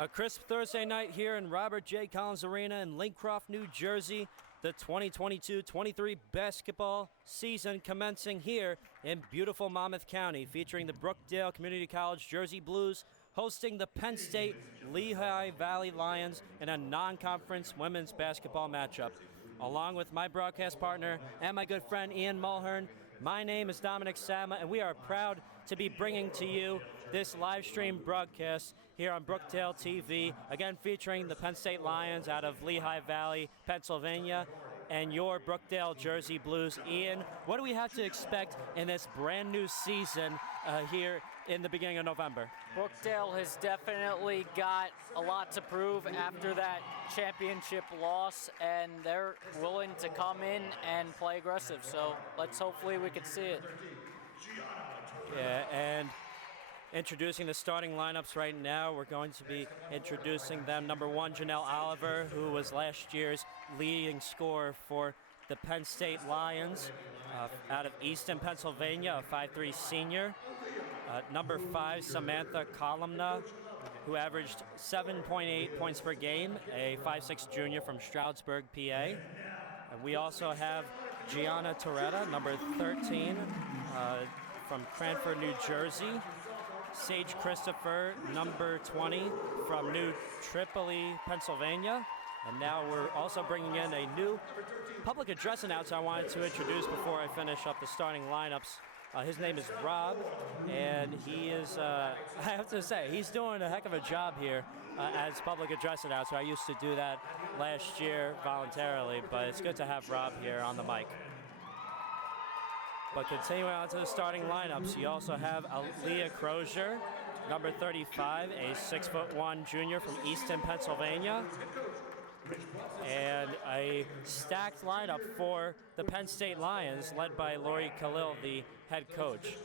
A crisp Thursday night here in Robert J. Collins Arena in Lincroft, New Jersey. The 2022-23 basketball season commencing here in beautiful Monmouth County, featuring the Brookdale Community College Jersey Blues hosting the Penn State Lehigh Valley Lions in a non-conference women's basketball matchup. Along with my broadcast partner and my good friend Ian Mulhern, my name is Dominic Sama, and we are proud to be bringing to you this live stream broadcast here on Brookdale TV, again featuring the Penn State Lions out of Lehigh Valley, Pennsylvania, and your Brookdale Jersey Blues. Ian, what do we have to expect in this brand new season here in the beginning of November? Brookdale has definitely got a lot to prove after that championship loss, and they're willing to come in and play aggressive. So hopefully we can see it. Yeah, and introducing the starting lineups right now, we're going to be introducing them. Number 1, Janelle Oliver, who was last year's leading scorer for the Penn State Lions out of Easton, Pennsylvania, a 5'3" senior. Number 5, Samantha Columna, who averaged 7.8 points per game, a 5'6" junior from Stroudsburg, PA. And we also have Gianna Toretta, number 13, from Cranford, New Jersey. Sage Christopher, number 20, from New Tripoli, Pennsylvania. And now we're also bringing in a new public address announcer I wanted to introduce before I finish up the starting lineups. His name is Rob, and he is, I have to say, he's doing a heck of a job here as public address announcer. I used to do that last year voluntarily, but it's good to have Rob here on the mic. But continuing on to the starting lineups, you also have Aaliyah Crozier, number 35, a 6'1" junior from Easton, Pennsylvania. And a stacked lineup for the Penn State Lions, led by Lori Khalil, the head coach.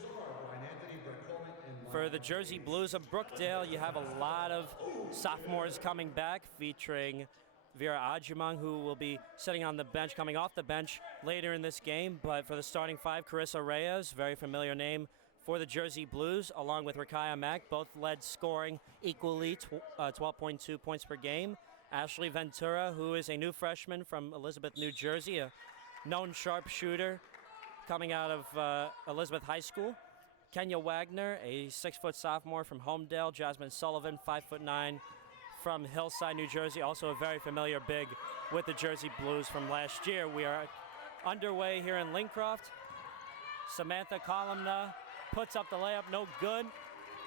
For the Jersey Blues of Brookdale, you have a lot of sophomores coming back, featuring Vera Ajimang, who will be sitting on the bench, coming off the bench later in this game. But for the starting 5, Carissa Reyes, very familiar name for the Jersey Blues, along with Rakaya Mack, both led scoring equally, 12.2 points per game. Ashley Ventura, who is a new freshman from Elizabeth, New Jersey, a known sharpshooter coming out of Elizabeth High School. Kenya Wagner, a 6' sophomore from Homedale. Jasmine Sullivan, 5'9", from Hillside, New Jersey, also a very familiar big with the Jersey Blues from last year. We are underway here in Lincroft. Samantha Columna puts up the layup, no good.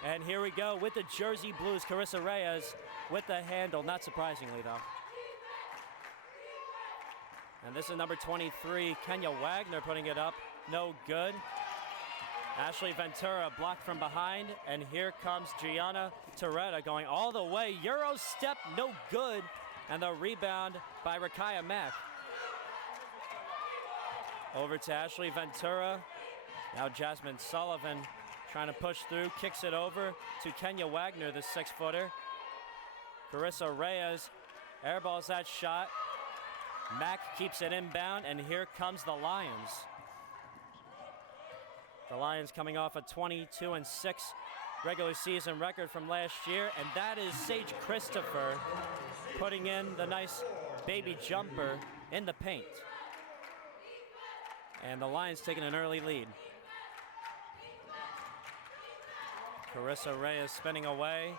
And here we go with the Jersey Blues, Carissa Reyes with the handle, not surprisingly though. And this is number 23, Kenya Wagner putting it up, no good. Ashley Ventura blocked from behind, and here comes Gianna Toretta going all the way. Euro step, no good. And the rebound by Rakaya Mack. Over to Ashley Ventura. Now Jasmine Sullivan trying to push through, kicks it over to Kenya Wagner, the 6'er. Carissa Reyes airballs that shot. Mack keeps it inbound, and here comes the Lions. The Lions coming off a 22-6 regular season record from last year, and that is Sage Christopher putting in the nice baby jumper in the paint. And the Lions taking an early lead. Carissa Reyes spinning away,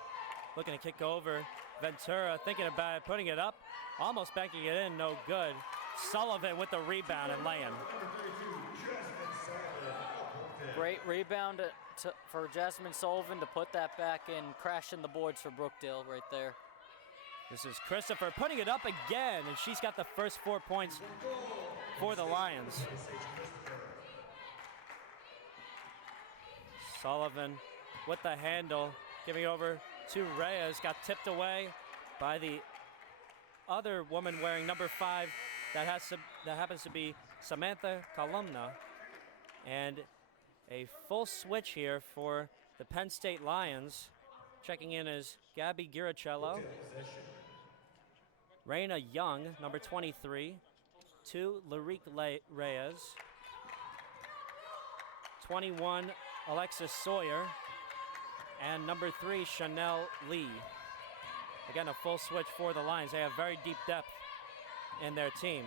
looking to kick over. Ventura thinking about it, putting it up, almost banking it in, no good. Sullivan with the rebound and laying. Great rebound for Jasmine Sullivan to put that back in, crashing the boards for Brookdale right there. This is Christopher putting it up again, and she's got the first 4 points for the Lions. Sullivan with the handle, giving over to Reyes, got tipped away by the other woman wearing number 5, that happens to be Samantha Columna. And a full switch here for the Penn State Lions. Checking in is Gabby Giracello. Raina Young, number 23. 2, Larique Reyes. 21, Alexis Sawyer. And number 3, Chanel Lee. Again, a full switch for the Lions. They have very deep depth in their team.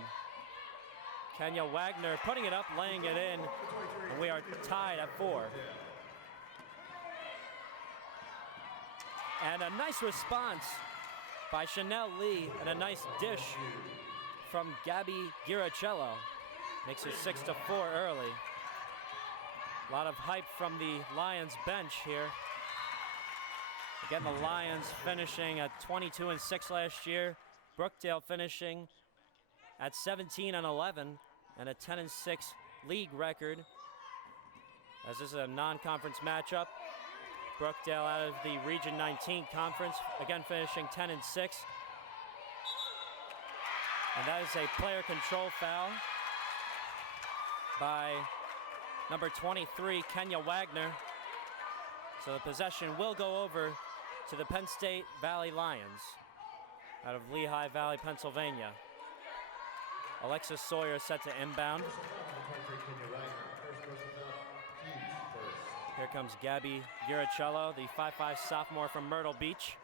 Kenya Wagner putting it up, laying it in, and we are tied at 4. And a nice response by Chanel Lee, and a nice dish from Gabby Giracello. Makes it 6-4 early. A lot of hype from the Lions bench here. Again, the Lions finishing at 22-6 last year. Brookdale finishing at 17-11 and a 10-6 league record. As this is a non-conference matchup. Brookdale out of the Region 19 conference, again finishing 10-6. And that is a player control foul by number 23, Kenya Wagner. So the possession will go over to the Penn State Valley Lions out of Lehigh Valley, Pennsylvania. Alexis Sawyer set to inbound. Here comes Gabby Giracello, the 5'5" sophomore from Myrtle Beach.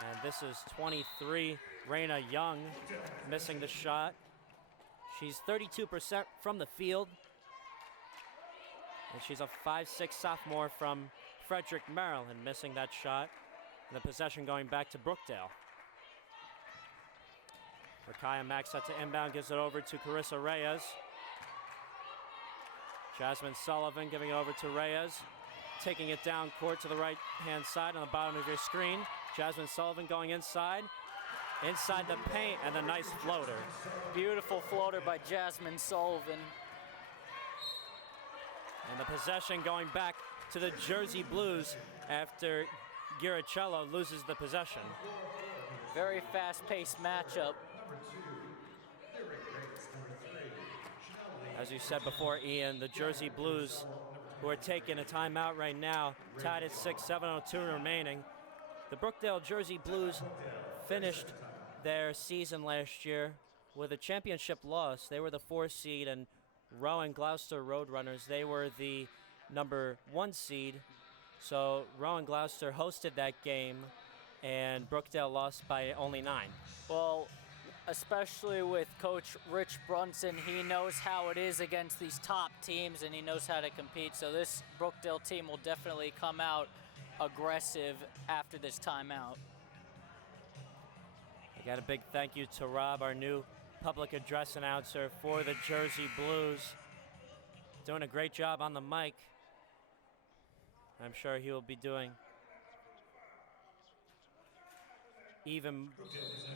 And this is 23, Raina Young, missing the shot. She's 32% from the field. And she's a 5'6" sophomore from Frederick, Maryland, missing that shot. And the possession going back to Brookdale. Rakaya Mack set to inbound, gives it over to Carissa Reyes. Jasmine Sullivan giving it over to Reyes. Taking it down court to the right-hand side on the bottom of your screen. Jasmine Sullivan going inside the paint, and a nice floater. Beautiful floater by Jasmine Sullivan. And the possession going back to the Jersey Blues after Giracello loses the possession. Very fast-paced matchup. As you said before, Ian, the Jersey Blues, who are taking a timeout right now, tied at 6, 7:02 remaining. The Brookdale Jersey Blues finished their season last year with a championship loss. They were the 4 seed, and Rowan Gloucester Roadrunners, they were the number 1 seed. So Rowan Gloucester hosted that game, and Brookdale lost by only 9. Well, especially with Coach Rich Brunson, he knows how it is against these top teams, and he knows how to compete. So this Brookdale team will definitely come out aggressive after this timeout. I got a big thank you to Rob, our new public address announcer for the Jersey Blues. Doing a great job on the mic. I'm sure he will be doing even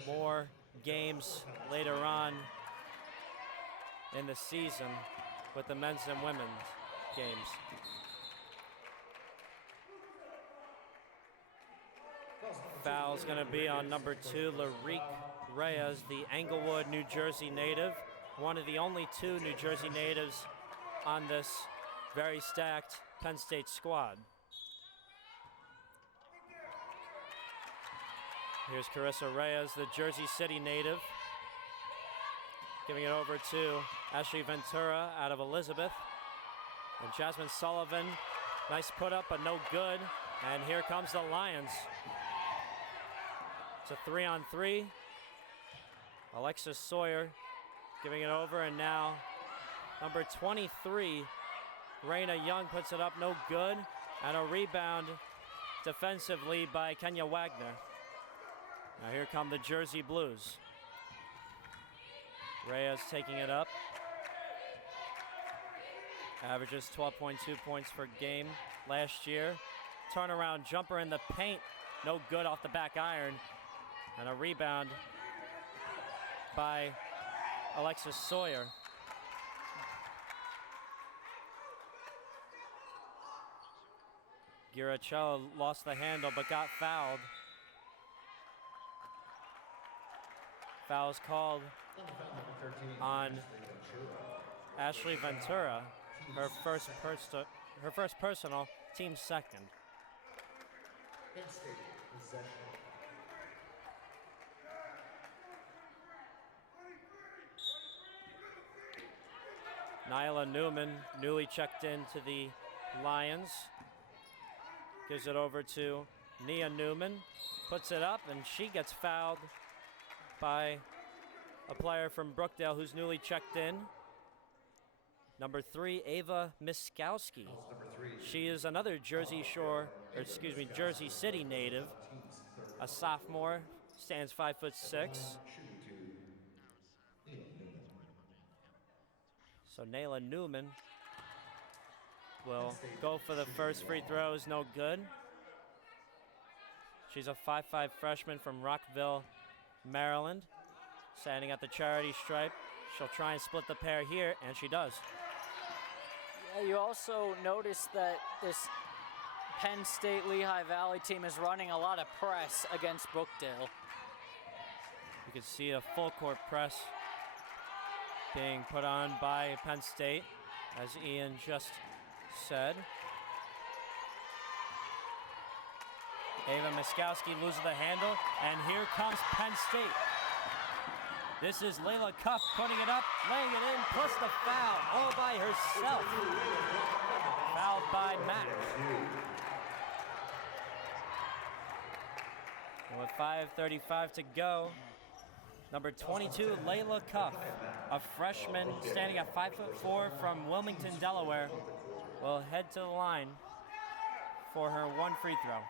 more games later on in the season with the men's and women's games. Foul's going to be on number 2, Larique Reyes, the Englewood, New Jersey native. One of the only 2 New Jersey natives on this very stacked Penn State squad. Here's Carissa Reyes, the Jersey City native, giving it over to Ashley Ventura out of Elizabeth. And Jasmine Sullivan, nice put up, but no good. And here comes the Lions. It's a 3-on-3. Alexis Sawyer giving it over, and now number 23, Raina Young, puts it up, no good. And a rebound defensively by Kenya Wagner. Now here come the Jersey Blues. Reyes taking it up. Averages 12.2 points per game last year. Turnaround jumper in the paint, no good off the back iron. And a rebound by Alexis Sawyer. Giracello lost the handle but got fouled. Foul's called on Ashley Ventura, her first personal, team second. Nyla Newman, newly checked into the Lions, gives it over to Nia Newman puts it up, and she gets fouled by a player from Brookdale who's newly checked in. Number 3, Ava Miskowski. She is another Jersey City native, a sophomore, stands 5'6". So Nayla Newman will go for the first free throw, is no good. She's a 5'5" freshman from Rockville, Maryland, standing at the charity stripe. She'll try and split the pair here, and she does. Yeah, you also notice that this Penn State Lehigh Valley team is running a lot of press against Brookdale. You can see a full court press being put on by Penn State, as Ian just said. Ava Miskowski loses the handle, and here comes Penn State. This is Layla Cuff putting it up, laying it in, plus the foul, all by herself. Fouled by Mack. And with 5:35 to go, number 22, Layla Cuff, a freshman standing at 5'4" from Wilmington, Delaware, will head to the line for her one free throw.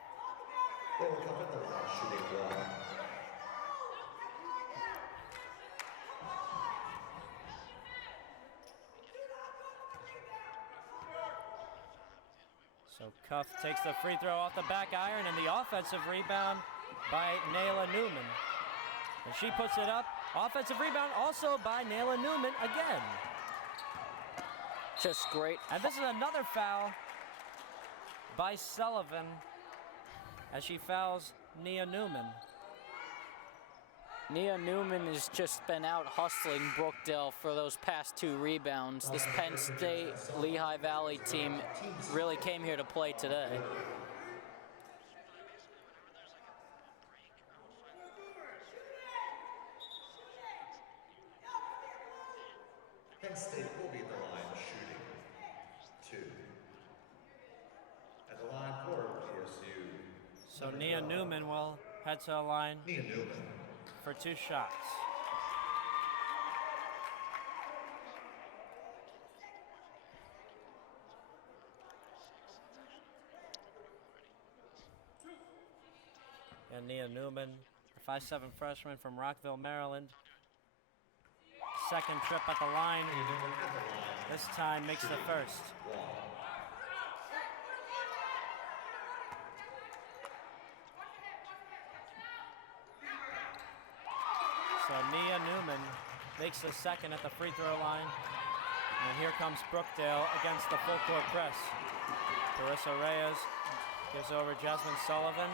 So Cuff takes the free throw off the back iron, and the offensive rebound by Nayla Newman. And she puts it up. Offensive rebound also by Nayla Newman again. Just great. And this is another foul by Sullivan as she fouls Nia Newman. Nia Newman has just been out hustling Brookdale for those past 2 rebounds. This Penn State Lehigh Valley team really came here to play today. Penn State will be at the line shooting 2. At the line for PSU. So Nia Newman will head to the line Nia Newman for 2 shots. And Nia Newman, a 5'7" freshman from Rockville, Maryland. Second trip at the line. This time makes the first. So Nia Newman makes the second at the free throw line. And here comes Brookdale against the full court press. Carissa Reyes gives over Jasmine Sullivan.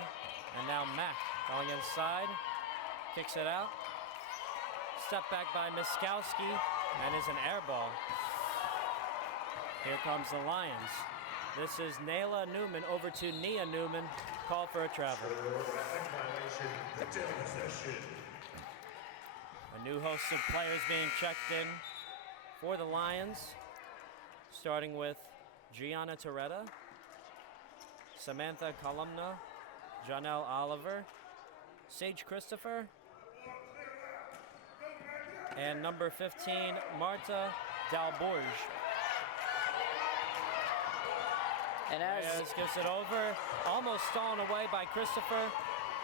And now Mack going inside, kicks it out. Step back by Miskowski, and is an air ball. Here comes the Lions. This is Nayla Newman over to Nia Newman, called for a travel. A new host of players being checked in for the Lions, starting with Gianna Toretta, Samantha Columna, Janelle Oliver, Sage Christopher, and number 15, Marta Dalborge. And Reyes gives it over, almost stolen away by Christopher,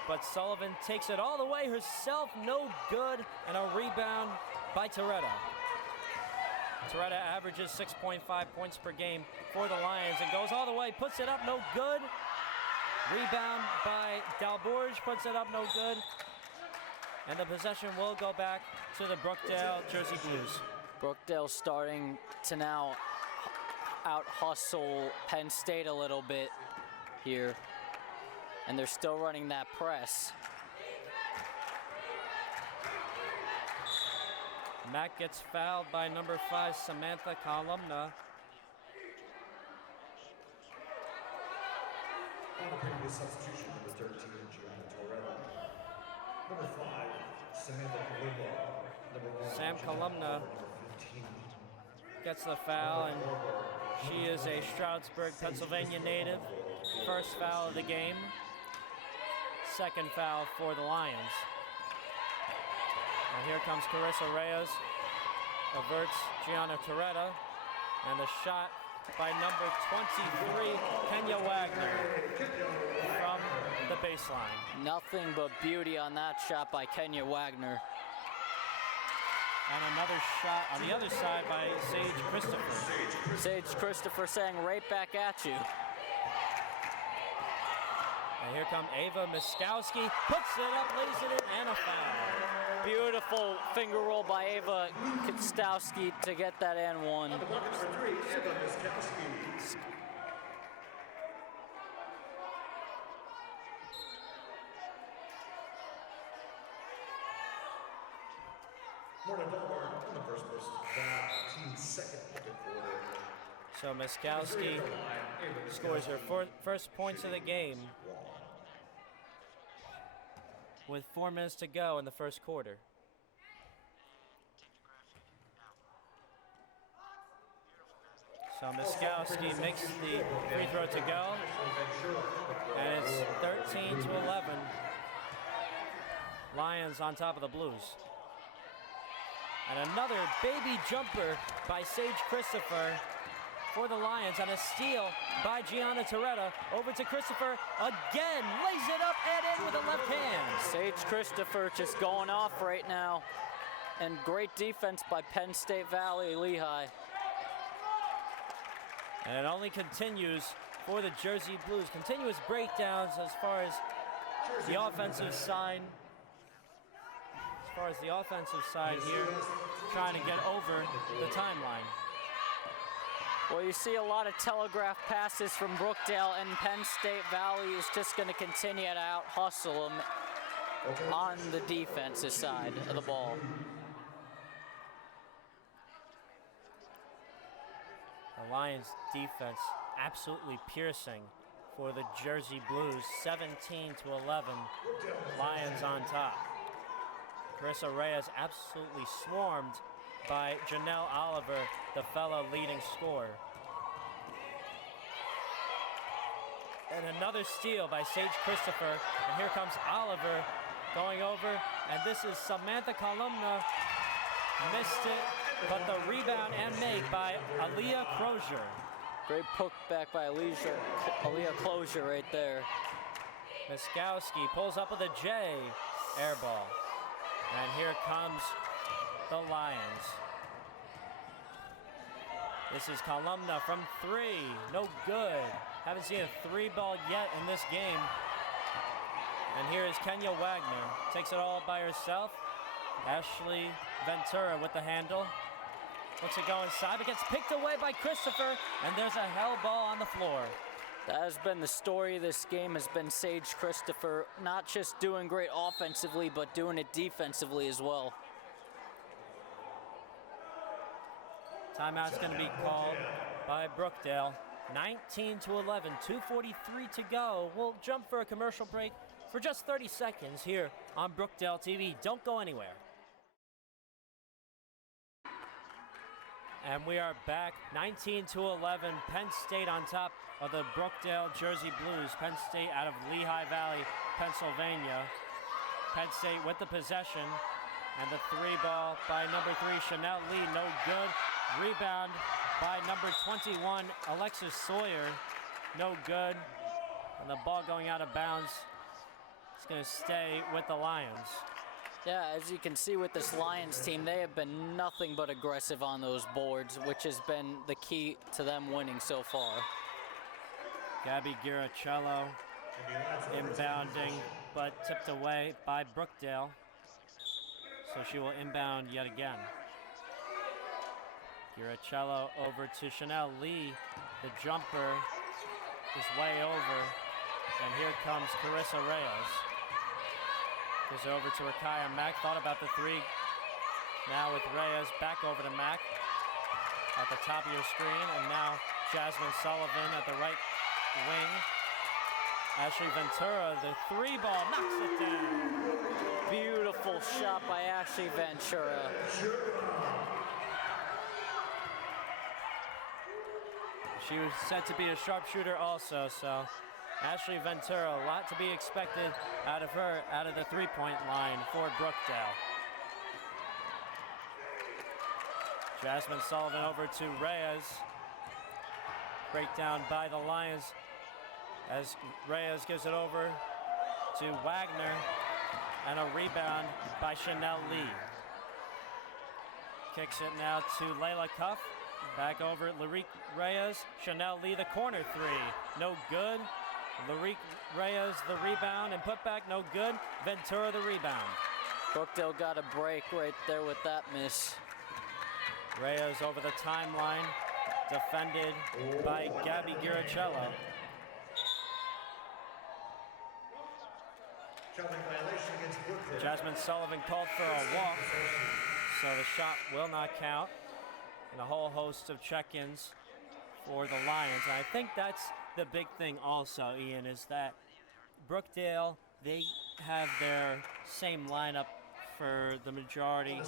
but Sullivan takes it all the way herself, no good, and a rebound by Toretta. Toretta averages 6.5 points per game for the Lions and goes all the way, puts it up, no good. Rebound by Dalborge, puts it up, no good. And the possession will go back to the Brookdale Jersey Blues. Brookdale starting to now out-hustle Penn State a little bit here. And they're still running that press. Mack gets fouled by number 5, Samantha Columna. On the previous substitution, number 13, Gianna Toretta. Number 5, Samantha Columna. Number 1, Sam Columna number 15. gets the foul, and she is a Stroudsburg, Pennsylvania native. First foul of the game. second foul for the Lions. And here comes Carissa Reyes, averts Gianna Toretta, and the shot by number 23, Kenya Wagner, from the baseline. Nothing but beauty on that shot by Kenya Wagner. And another shot on the other side by Sage Christopher. Sage Christopher saying right back at you. And here come Ava Miskowski, puts it up, lays it in, and a foul. Beautiful finger roll by Ava Kostowski to get that and one. So Miskowski scores her first points of the game with 4 minutes to go in the first quarter. So Miskowski makes the free throw to go, and it's 13-11. Lions on top of the Blues. And another baby jumper by Sage Christopher for the Lions, and a steal by Gianna Toretta over to Christopher again, lays it up and in with a left hand. Sage Christopher just going off right now, and great defense by Penn State Valley Lehigh. And it only continues for the Jersey Blues. Continuous breakdowns as far as the offensive side. As far as the offensive side here, trying to get over the timeline. Well, you see a lot of telegraph passes from Brookdale, and Penn State Valley is just going to continue to out-hustle them on the defensive side of the ball. The Lions defense absolutely piercing for the Jersey Blues, 17-11. Lions on top. Carissa Reyes absolutely swarmed by Janelle Oliver, the fellow leading scorer. And another steal by Sage Christopher. And here comes Oliver going over. And this is Samantha Columna. Missed it, but the rebound and make by Aaliyah Crozier. Great poke back by Aaliyah Crozier right there. Miskowski pulls up with a J. Air ball. And here comes the Lions. This is Columna from 3. No good. Haven't seen a 3 ball yet in this game. And here is Kenya Wagner. Takes it all by herself. Ashley Ventura with the handle. Looks to go inside, but gets picked away by Christopher. And there's a hell ball on the floor. That has been the story of this game, has been Sage Christopher not just doing great offensively, but doing it defensively as well. Timeout's going to be called by Brookdale. 19-11, 2:43 to go. We'll jump for a commercial break for just 30 seconds here on Brookdale TV. Don't go anywhere. And we are back, 19-11. Penn State on top of the Brookdale Jersey Blues. Penn State out of Lehigh Valley, Pennsylvania. Penn State with the possession. And the 3 ball by number 3, Chanel Lee, no good. Rebound by number 21, Alexis Sawyer, no good. And the ball going out of bounds. It's going to stay with the Lions. Yeah, as you can see with this Lions team, they have been nothing but aggressive on those boards, which has been the key to them winning so far. Gabby Giracello inbounding, but tipped away by Brookdale. So she will inbound yet again. Giracello over to Chanel Lee. The jumper is way over. And here comes Carissa Reyes. Goes over to Rakaya Mack. Thought about the 3. Now with Reyes back over to Mack at the top of your screen. And now Jasmine Sullivan at the right wing. Ashley Ventura, the 3 ball, knocks it down. Beautiful shot by Ashley Ventura. She was said to be a sharpshooter also, so Ashley Ventura, a lot to be expected out of her, out of the three-point line for Brookdale. Jasmine Sullivan over to Reyes. Breakdown by the Lions as Reyes gives it over to Wagner, and a rebound by Chanel Lee. Kicks it now to Layla Cuff. Back over Larique Reyes. Chanel Lee, the corner three. No good. Larique Reyes, the rebound, and put back, no good. Ventura, the rebound. Brookdale got a break right there with that miss. Reyes over the timeline, defended by Gabby Giracello. Jasmine Sullivan called for a walk, so the shot will not count. And a whole host of check-ins for the Lions. And I think that's the big thing also, Ian, is that Brookdale, they have their same lineup for the majority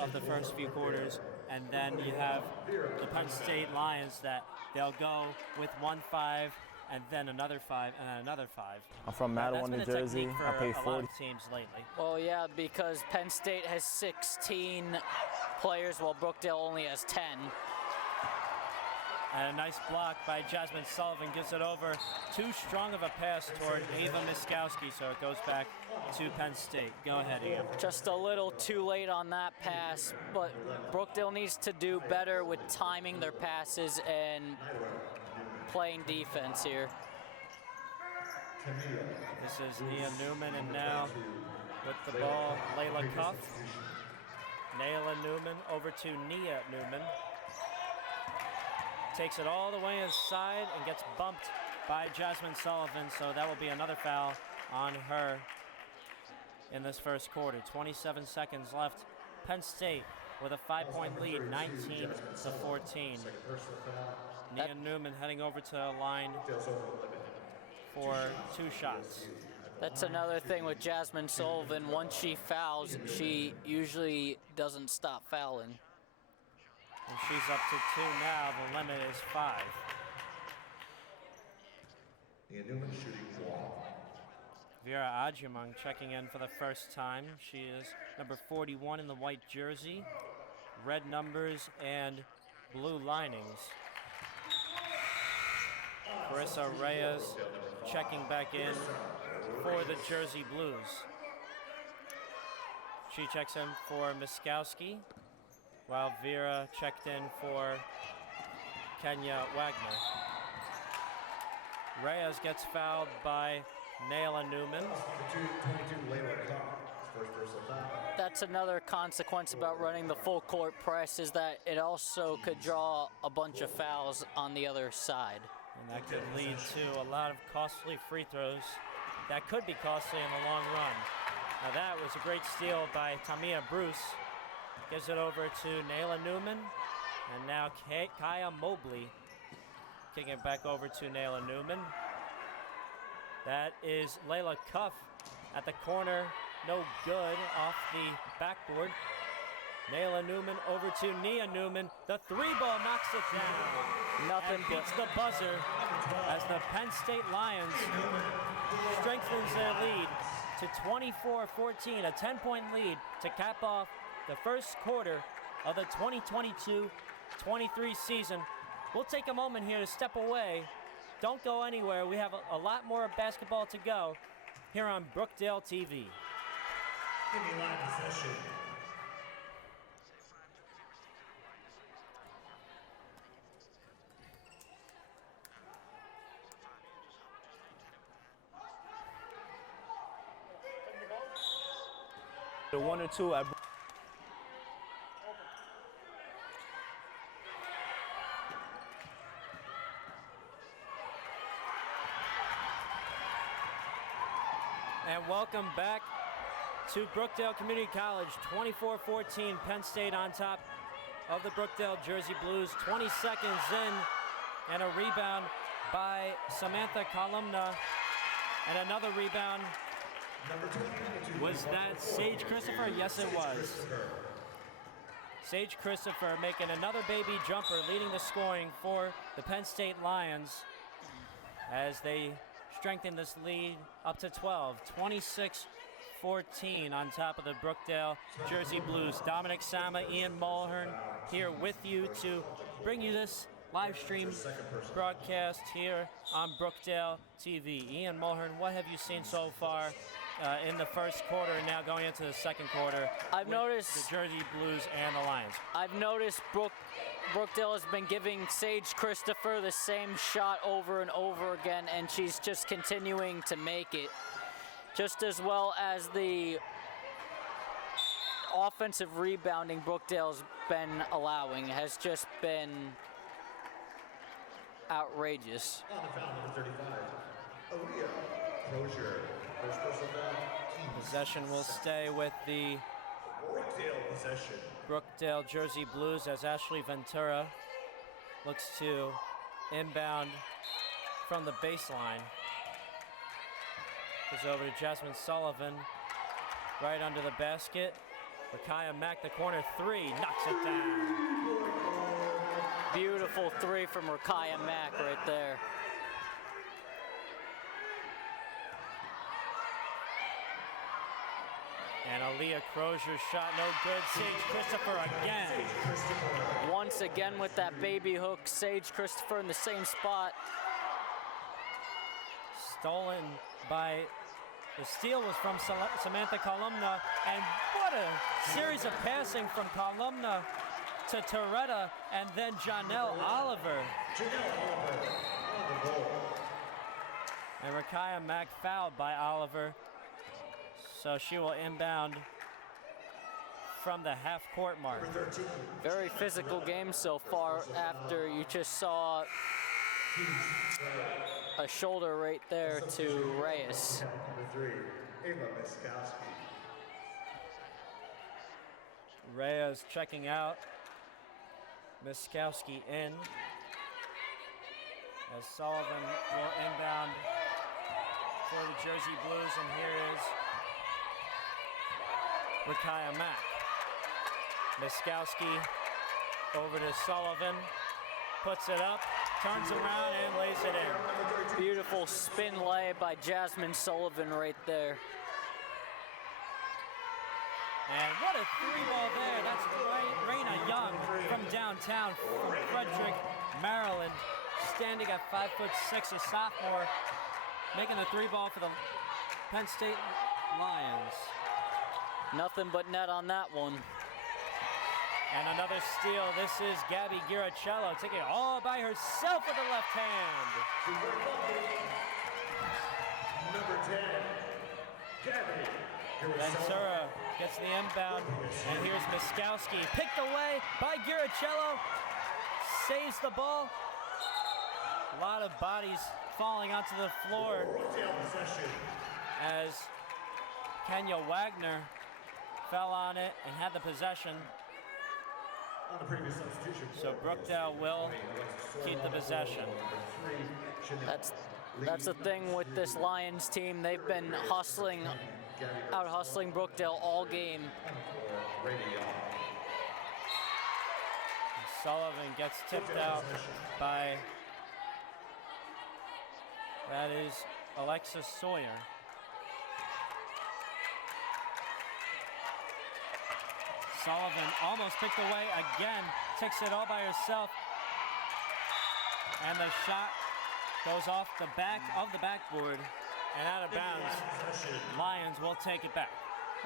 of the first few quarters, and then you have the Penn State Lions that they'll go with 1-5 and then another 5 and then another 5. I'm from Mattawa, New Jersey. I play a 40 lot of teams lately. Well, yeah, because Penn State has 16 players while Brookdale only has 10. And a nice block by Jasmine Sullivan gives it over. Too strong of a pass toward Ava Miskowski, so it goes back to Penn State. Go ahead, Ian. Just a little too late on that pass, but Brookdale needs to do better with timing their passes and playing defense here. This is Nia Newman, and now with the ball, Layla Cuff. Nayla Newman over to Nia Newman. Takes it all the way inside and gets bumped by Jasmine Sullivan, so that will be another foul on her in this first quarter. 27 seconds left. Penn State with a 5-point lead, 19-14. Nia Newman heading over to the line for 2 shots. That's another thing with Jasmine Sullivan. Once she fouls, she usually doesn't stop fouling. And she's up to 2 now. The limit is 5. Newman shooting 1. Vera Adjumong checking in for the first time. She is number 41 in the white jersey, red numbers and blue linings. Carissa Reyes checking back in for the Jersey Blues. She checks in for Miskowski, while Vera checked in for Kenya Wagner. Reyes gets fouled by Nayla Newman. That's another consequence about running the full court press, is that it also could draw a bunch of fouls on the other side. And that could lead to a lot of costly free throws. That could be costly in the long run. Now that was a great steal by Tamia Bruce. Gives it over to Nayla Newman. And now Kaya Mobley kicking it back over to Nayla Newman. That is Layla Cuff at the corner. No good off the backboard. Nayla Newman over to Nia Newman. The 3-ball knocks it down. Nothing and beats the buzzer as the Penn State Lions strengthens their lead to 24-14, a 10-point lead to cap off the first quarter of the 2022-23 season. We'll take a moment here to step away. Don't go anywhere. We have a lot more basketball to go here on Brookdale TV. The 1 or 2 at And welcome back to Brookdale Community College. 24-14, Penn State on top of the Brookdale Jersey Blues. 20 seconds in, and a rebound by Samantha Columna. And another rebound. Was that Sage Christopher? Yes, it was. Sage Christopher making another baby jumper, leading the scoring for the Penn State Lions as they strengthen this lead up to 12. 26-14 on top of the Brookdale Jersey Blues. Dominic Sama, Ian Mulhern here with you to bring you this live stream broadcast here on Brookdale TV. Ian Mulhern, what have you seen so far in the first quarter and now going into the second quarter? I've noticed the Jersey Blues and the Lions. I've noticed Brookdale has been giving Sage Christopher the same shot over and over again, and she's just continuing to make it. Just as well as the offensive rebounding Brookdale's been allowing has just been outrageous. On the foul, number 35, Aaliyah Crozier. First personal foul, team. Possession will stay with the Brookdale possession. Brookdale Jersey Blues as Ashley Ventura looks to inbound from the baseline. Goes over to Jasmine Sullivan, right under the basket. Rakaya Mack, the corner three, knocks it down. Beautiful three from Rakaya Mack right there. And Aaliyah Crozier's shot no good. Sage Christopher again. Once again with that baby hook, Sage Christopher in the same spot. Stolen by, the steal was from Samantha Columna, and what a series of passing from Columna to Toretta, and then Janelle Oliver. And Rakaya Mack fouled by Oliver, so she will inbound from the half-court mark. Very physical game so far after you just saw a shoulder right there to Reyes. Number 3, Ava Miskowski. Reyes checking out. Miskowski in. As Sullivan will inbound for the Jersey Blues, and here is Rakaya Mack. Miskowski over to Sullivan, puts it up, turns around and lays it in. Beautiful spin lay by Jasmine Sullivan right there. And what a three ball there. That's Raina Young from downtown, from Frederick, Maryland, standing at 5'6", a sophomore, making the three ball for the Penn State Lions. Nothing but net on that one. And another steal. This is Gabby Giracello taking it all by herself with the left hand. Number 10, Gabby Ventura gets the inbound, and here's Miskowski. Picked away by Giracello. Saves the ball. A lot of bodies falling onto the floor as Kenya Wagner fell on it and had the possession. On the previous substitution. So Brookdale will keep the possession. That's the thing with this Lions team. They've been out hustling Brookdale all game. Sullivan gets tipped out by, that is Alexis Sawyer. Sullivan almost picked away again, takes it all by herself. And the shot goes off the back of the backboard and out of bounds. Lions will take it back.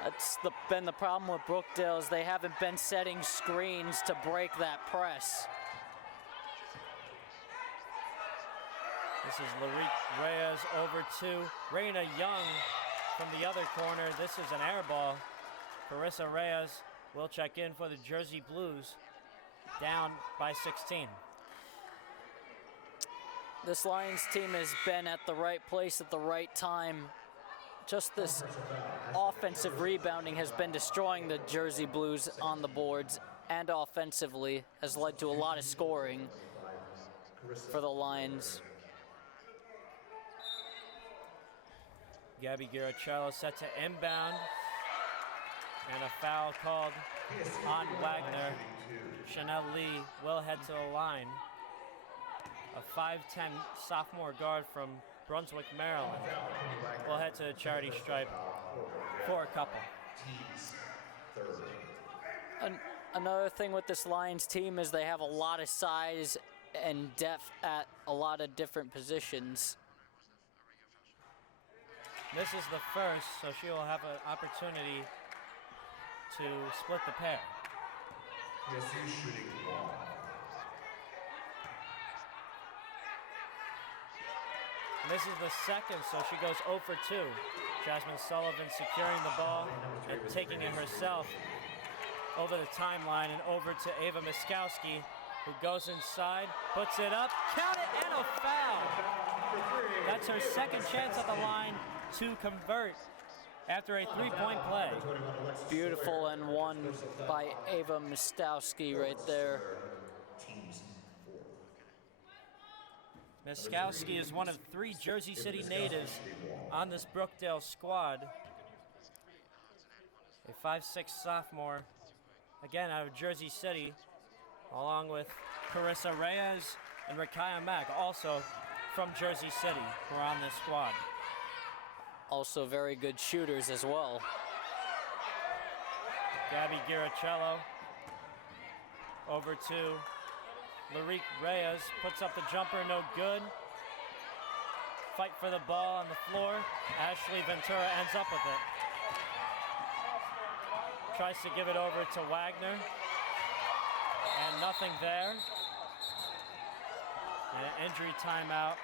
That's been the problem with Brookdale, is they haven't been setting screens to break that press. This is Larique Reyes over to Raina Young from the other corner. This is an air ball. Carissa Reyes will check in for the Jersey Blues, down by 16. This Lions team has been at the right place at the right time. Just this offensive rebounding has been destroying the Jersey Blues on the boards, and offensively has led to a lot of scoring for the Lions. Gabby Giracello set to inbound, and a foul called on Wagner. Chanel Lee will head to the line. A 5'10" sophomore guard from Brunswick, Maryland, will head to the charity stripe for a couple. Another thing with this Lions team is they have a lot of size and depth at a lot of different positions. This is the first, so she will have an opportunity to split the pair. PSU shooting 1. This is the second, so she goes 0 for 2. Jasmine Sullivan securing the ball and taking it herself over the timeline and over to Ava Miskowski, who goes inside, puts it up, count it, and a foul. That's her second chance at the line to convert after a three-point play. Beautiful and one by Ava Miskowski right there. Miskowski is one of 3 Jersey City natives on this Brookdale squad. A 5'6" sophomore, again out of Jersey City, along with Carissa Reyes and Rakaya Mack, also from Jersey City, who are on this squad. Also very good shooters as well. Gabby Giracello over to Larique Reyes, puts up the jumper, no good. Fight for the ball on the floor. Ashley Ventura ends up with it. Tries to give it over to Wagner. And nothing there. And an injury timeout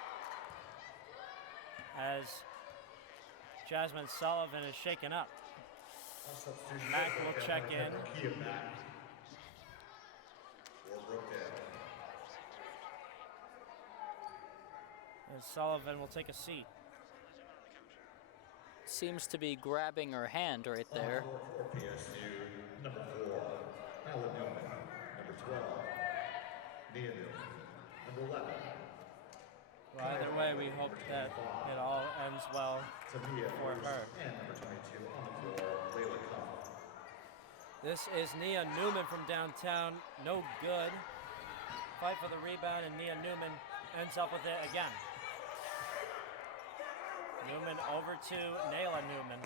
as Jasmine Sullivan is shaken up. Mack will check in. And Sullivan will take a seat. Seems to be grabbing her hand right there. For PSU, number 4, Alan Newman. Number 12, Nia Newman. Number 11. Well, either way, we hope that it all ends well Tamia for her. And number 22 on the floor, Layla Cuff. This is Nia Newman from downtown. No good. Fight for the rebound, and Nia Newman ends up with it again. Newman over to Nayla Newman.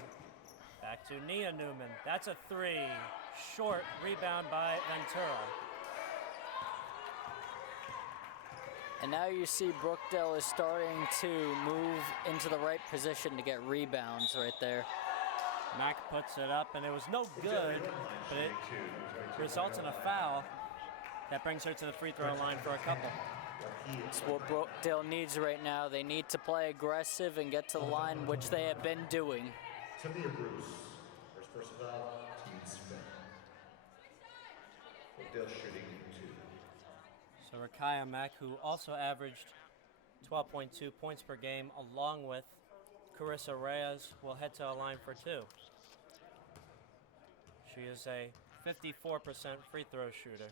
Back to Nia Newman. That's a 3. Short rebound by Ventura. And now you see Brookdale is starting to move into the right position to get rebounds right there. Mack puts it up, and it was no good, but it results in a foul that brings her to the free throw line for a couple. It's what Brookdale needs right now. They need to play aggressive and get to the line, which they have been doing. Tamia Bruce, first foul, team spin. Brookdale shooting 2. So Rakaya Mack, who also averaged 12.2 points per game, along with Carissa Reyes, will head to a line for 2. She is a 54% free throw shooter.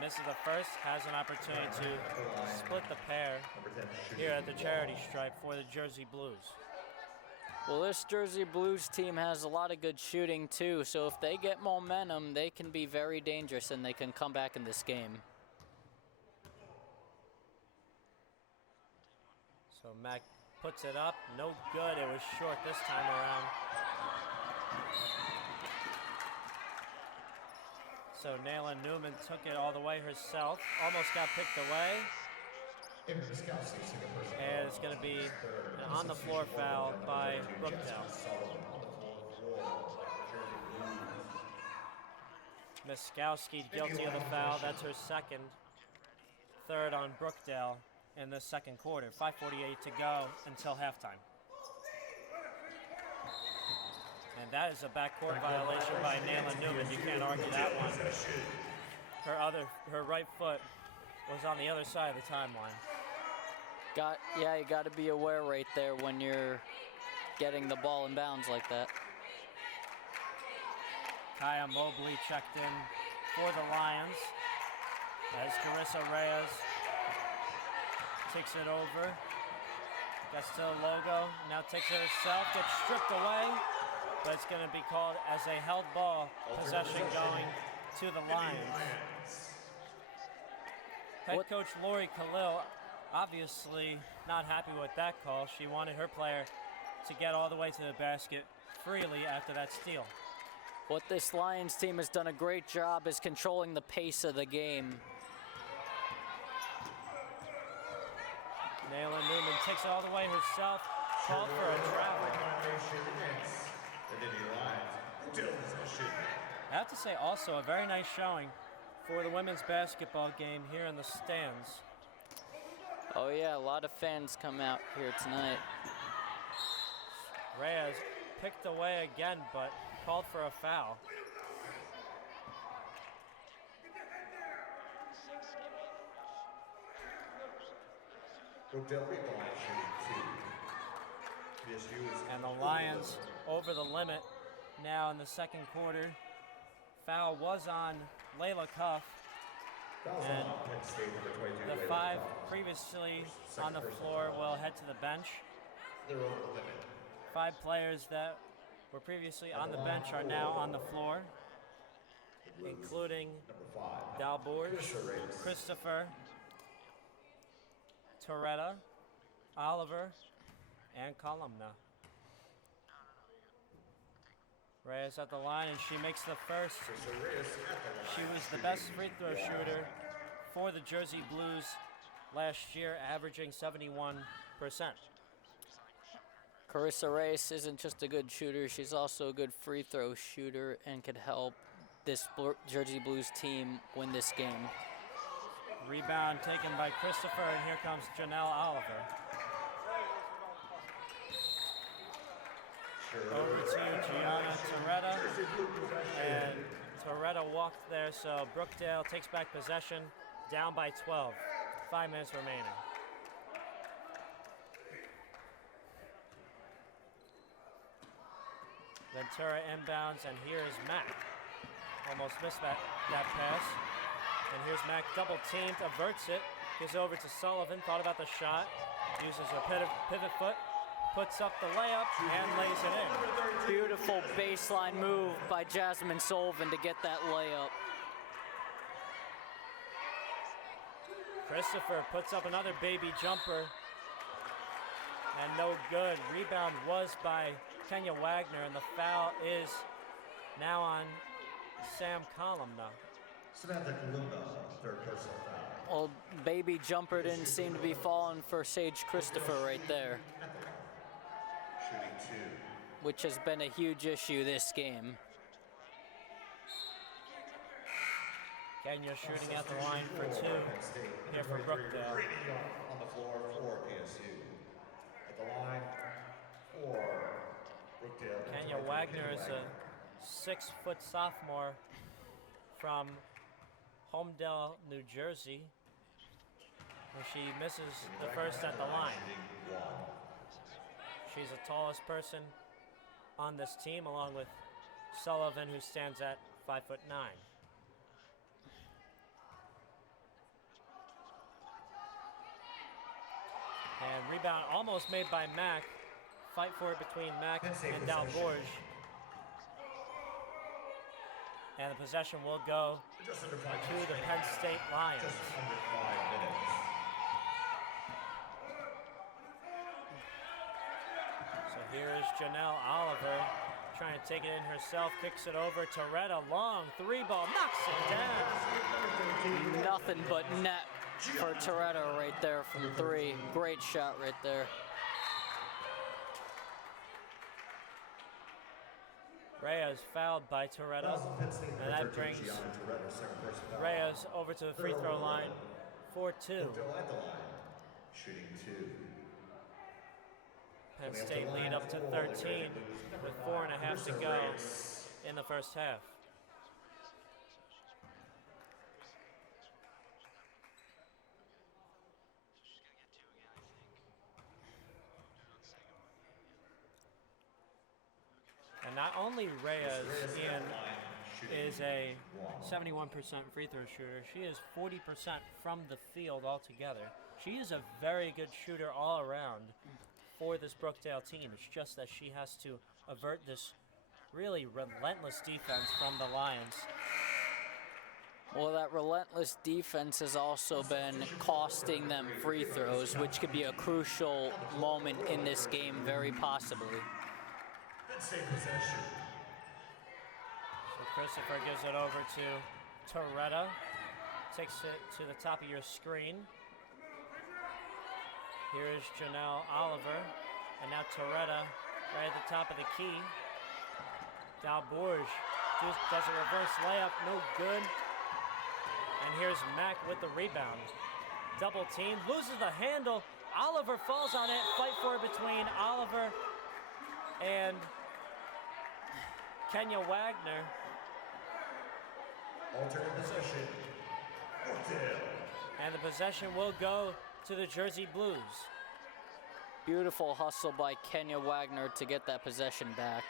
Misses the first, has an opportunity to split the pair here at the charity stripe for the Jersey Blues. Well, this Jersey Blues team has a lot of good shooting too, so if they get momentum, they can be very dangerous and they can come back in this game. So Mack puts it up, no good, it was short this time around. So Nayla Newman took it all the way herself, almost got picked away. And it's going to be an on-the-floor foul by Brookdale. Miskowski guilty of the foul, that's her second. Third on Brookdale in the second quarter. 5:48 to go until halftime. And that is a backcourt violation by Nayla Newman. You can't argue that one. Her right foot was on the other side of the timeline. You got to be aware right there when you're getting the ball in bounds like that. Kaya Mobley checked in for the Lions as Carissa Reyes takes it over. Gets to the logo, now takes it herself, gets stripped away, but it's going to be called as a held ball possession going to the Lions. Head coach Lori Khalil obviously not happy with that call. She wanted her player to get all the way to the basket freely after that steal. What this Lions team has done a great job is controlling the pace of the game. Nayla Newman takes it all the way herself, called for a travel. I have to say also a very nice showing for the women's basketball game here in the stands. Oh yeah, a lot of fans come out here tonight. Reyes picked away again, but called for a foul. Brookdale rebound shooting 2. PSU is And the Lions over the limit now in the second quarter. Foul was on Layla Cuff. And the 5 previously on the floor will head to the bench. they're over the limit. 5 players that were previously on the bench are now on the floor, including Dalborg, Christopher, Toretta, Oliver, and Columna. Reyes at the line, and she makes the first. She was the best free throw shooter for the Jersey Blues last year, averaging 71%. Carissa Reyes isn't just a good shooter, she's also a good free throw shooter and could help this Jersey Blues team win this game. Rebound taken by Christopher, and here comes Janelle Oliver. Over to Gianna Toretta, and Toretta walked there, so Brookdale takes back possession, down by 12. 5 minutes remaining. Ventura inbounds, and here is Mack. Almost missed that pass. And here's Mack double teamed, averts it, gives over to Sullivan, thought about the shot, uses her pivot foot, puts up the layup, and lays it in. Beautiful baseline move by Jasmine Sullivan to get that layup. Christopher puts up another baby jumper, and no good. Rebound was by Kenya Wagner, and the foul is now on Sam Columna. Samantha Kalumba, third personal foul. Well, baby jumper didn't seem to be falling for Sage Christopher right there, Shooting 2. which has been a huge issue this game. Kenya shooting at the line for 2 here for Brookdale. On the floor for PSU. At the line for Brookdale. Kenya Wagner is a 6-foot sophomore from Homedale, New Jersey. And she misses the first at the line. She's the tallest person on this team, along with Sullivan, who stands at 5'9". And rebound almost made by Mack. Fight for it between Mack and Dalborg. And the possession will go to the Penn State Lions. Just under 5 minutes. So here is Janelle Oliver trying to take it in herself, kicks it over to Retta. Long 3-ball, knocks it down. Nothing but net for Toretta right there from 3. Great shot right there. Reyes fouled by Toretta, and that brings Reyes over to the free throw line for 2. Brookdale at the line. Shooting 2. Penn State lead up to 13 with 4.5 to go in the first half. And not only Reyes, Ian, is a 71% free throw shooter, she is 40% from the field altogether. She is a very good shooter all around for this Brookdale team. It's just that she has to avert this really relentless defense from the Lions. Well, that relentless defense has also been costing them free throws, which could be a crucial moment in this game, very possibly. Same possession. So Christopher gives it over to Toretta. Takes it to the top of your screen. Here is Janelle Oliver. And now Toretta right at the top of the key. Dalbourge just does a reverse layup, no good. And here's Mack with the rebound. Double team, loses the handle. Oliver falls on it. Fight for it between Oliver and Kenya Wagner. Alternate possession. Brookdale. And the possession will go to the Jersey Blues. Beautiful hustle by Kenya Wagner to get that possession back.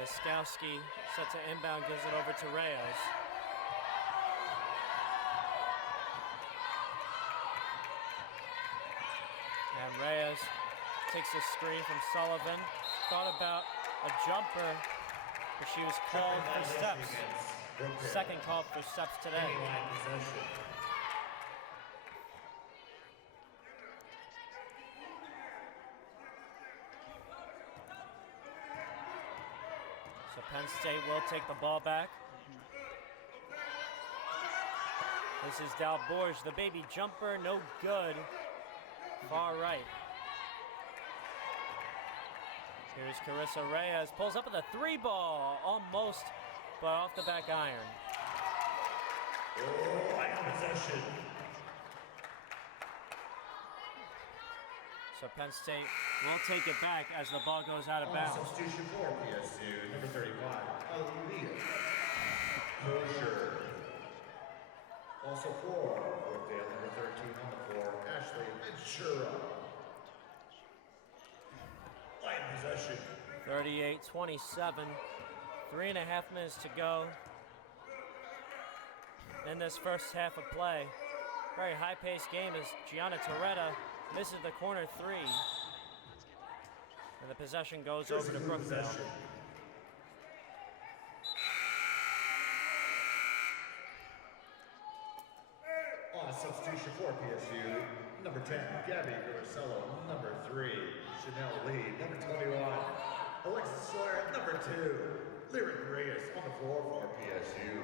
Miskowski sets an inbound, gives it over to Reyes. And Reyes takes the screen from Sullivan. Thought about a jumper, but she was called for steps. Second call for steps today. So Penn State will take the ball back. This is Dalbourge, the baby jumper, no good. Far right. Here's Carissa Reyes, pulls up with a three ball, almost, but off the back iron. Possession. So Penn State will take it back as the ball goes out of bounds. Substitution for PSU, number 35, Aaliyah Kosher. Also for Brookdale, number 13 on the floor, Ashley Ventura. Line possession. 38-27, 3.5 minutes to go in this first half of play. Very high-paced game as Gianna Toretta misses the corner three. And the possession goes over to Brookdale. On a substitution for PSU, number 10, Gabby Garisello, number 3, Chanel Lee, number 21, Alexis Sawyer, number 2, Lyric Reyes on the floor for PSU.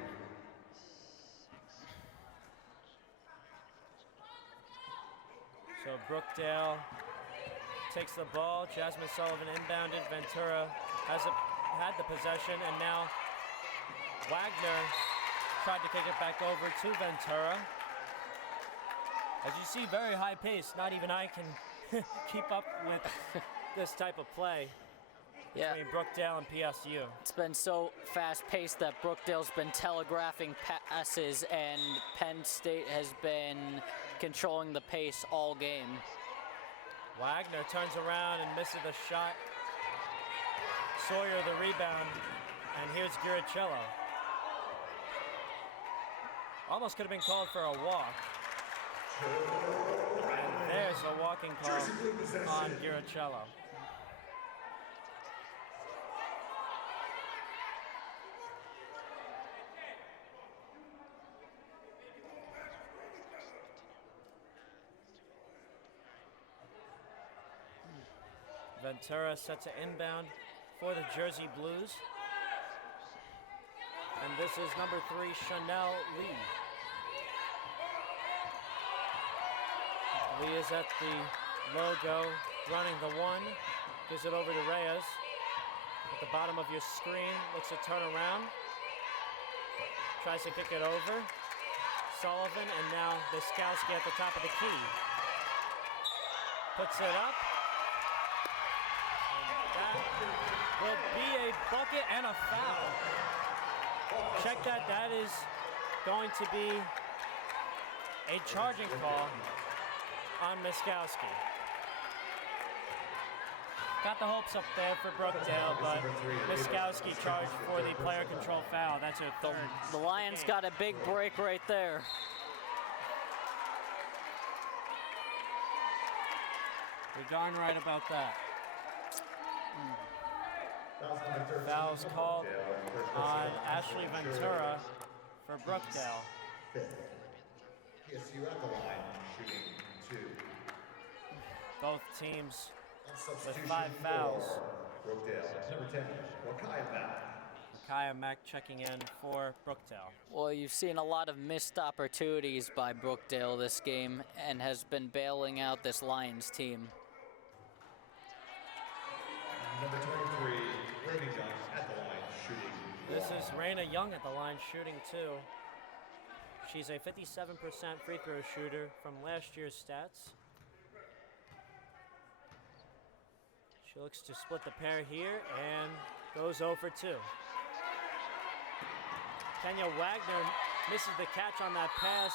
So Brookdale takes the ball. Jasmine Sullivan inbounded. Ventura had the possession, and now Wagner tried to kick it back over to Ventura. As you see, very high pace. Not even I can keep up with this type of play between Brookdale and PSU. It's been so fast-paced that Brookdale's been telegraphing passes, and Penn State has been controlling the pace all game. Wagner turns around and misses the shot. Sawyer the rebound, and here's Giracello. Almost could have been called for a walk. And there's a walking call on Giracello. Ventura sets an inbound for the Jersey Blues. And this is number 3, Chanel Lee. Lee is at the logo, running the one. Gives it over to Reyes. At the bottom of your screen, looks to turn around. Tries to kick it over. Sullivan, and now Miskowski at the top of the key. Puts it up. Will be a bucket and a foul. Check that. That is going to be a charging call on Miskowski. Got the hopes up there for Brookdale, but Miskowski charged for the player control foul. That's her third. The Lions got a big break right there. You're darn right about that. Fouls called on Ashley Ventura for Brookdale. PSU at the line, shooting 2. Both teams with Substitution 5 fouls. for Brookdale, number 10, Wakaya Mack. Kaya Mack checking in for Brookdale. Well, you've seen a lot of missed opportunities by Brookdale this game and has been bailing out this Lions team. Number 23, Rainy Young at the line, shooting This 1. is Raina Young at the line shooting 2. She's a 57% free throw shooter from last year's stats. She looks to split the pair here and goes 0 for 2. Kenya Wagner misses the catch on that pass,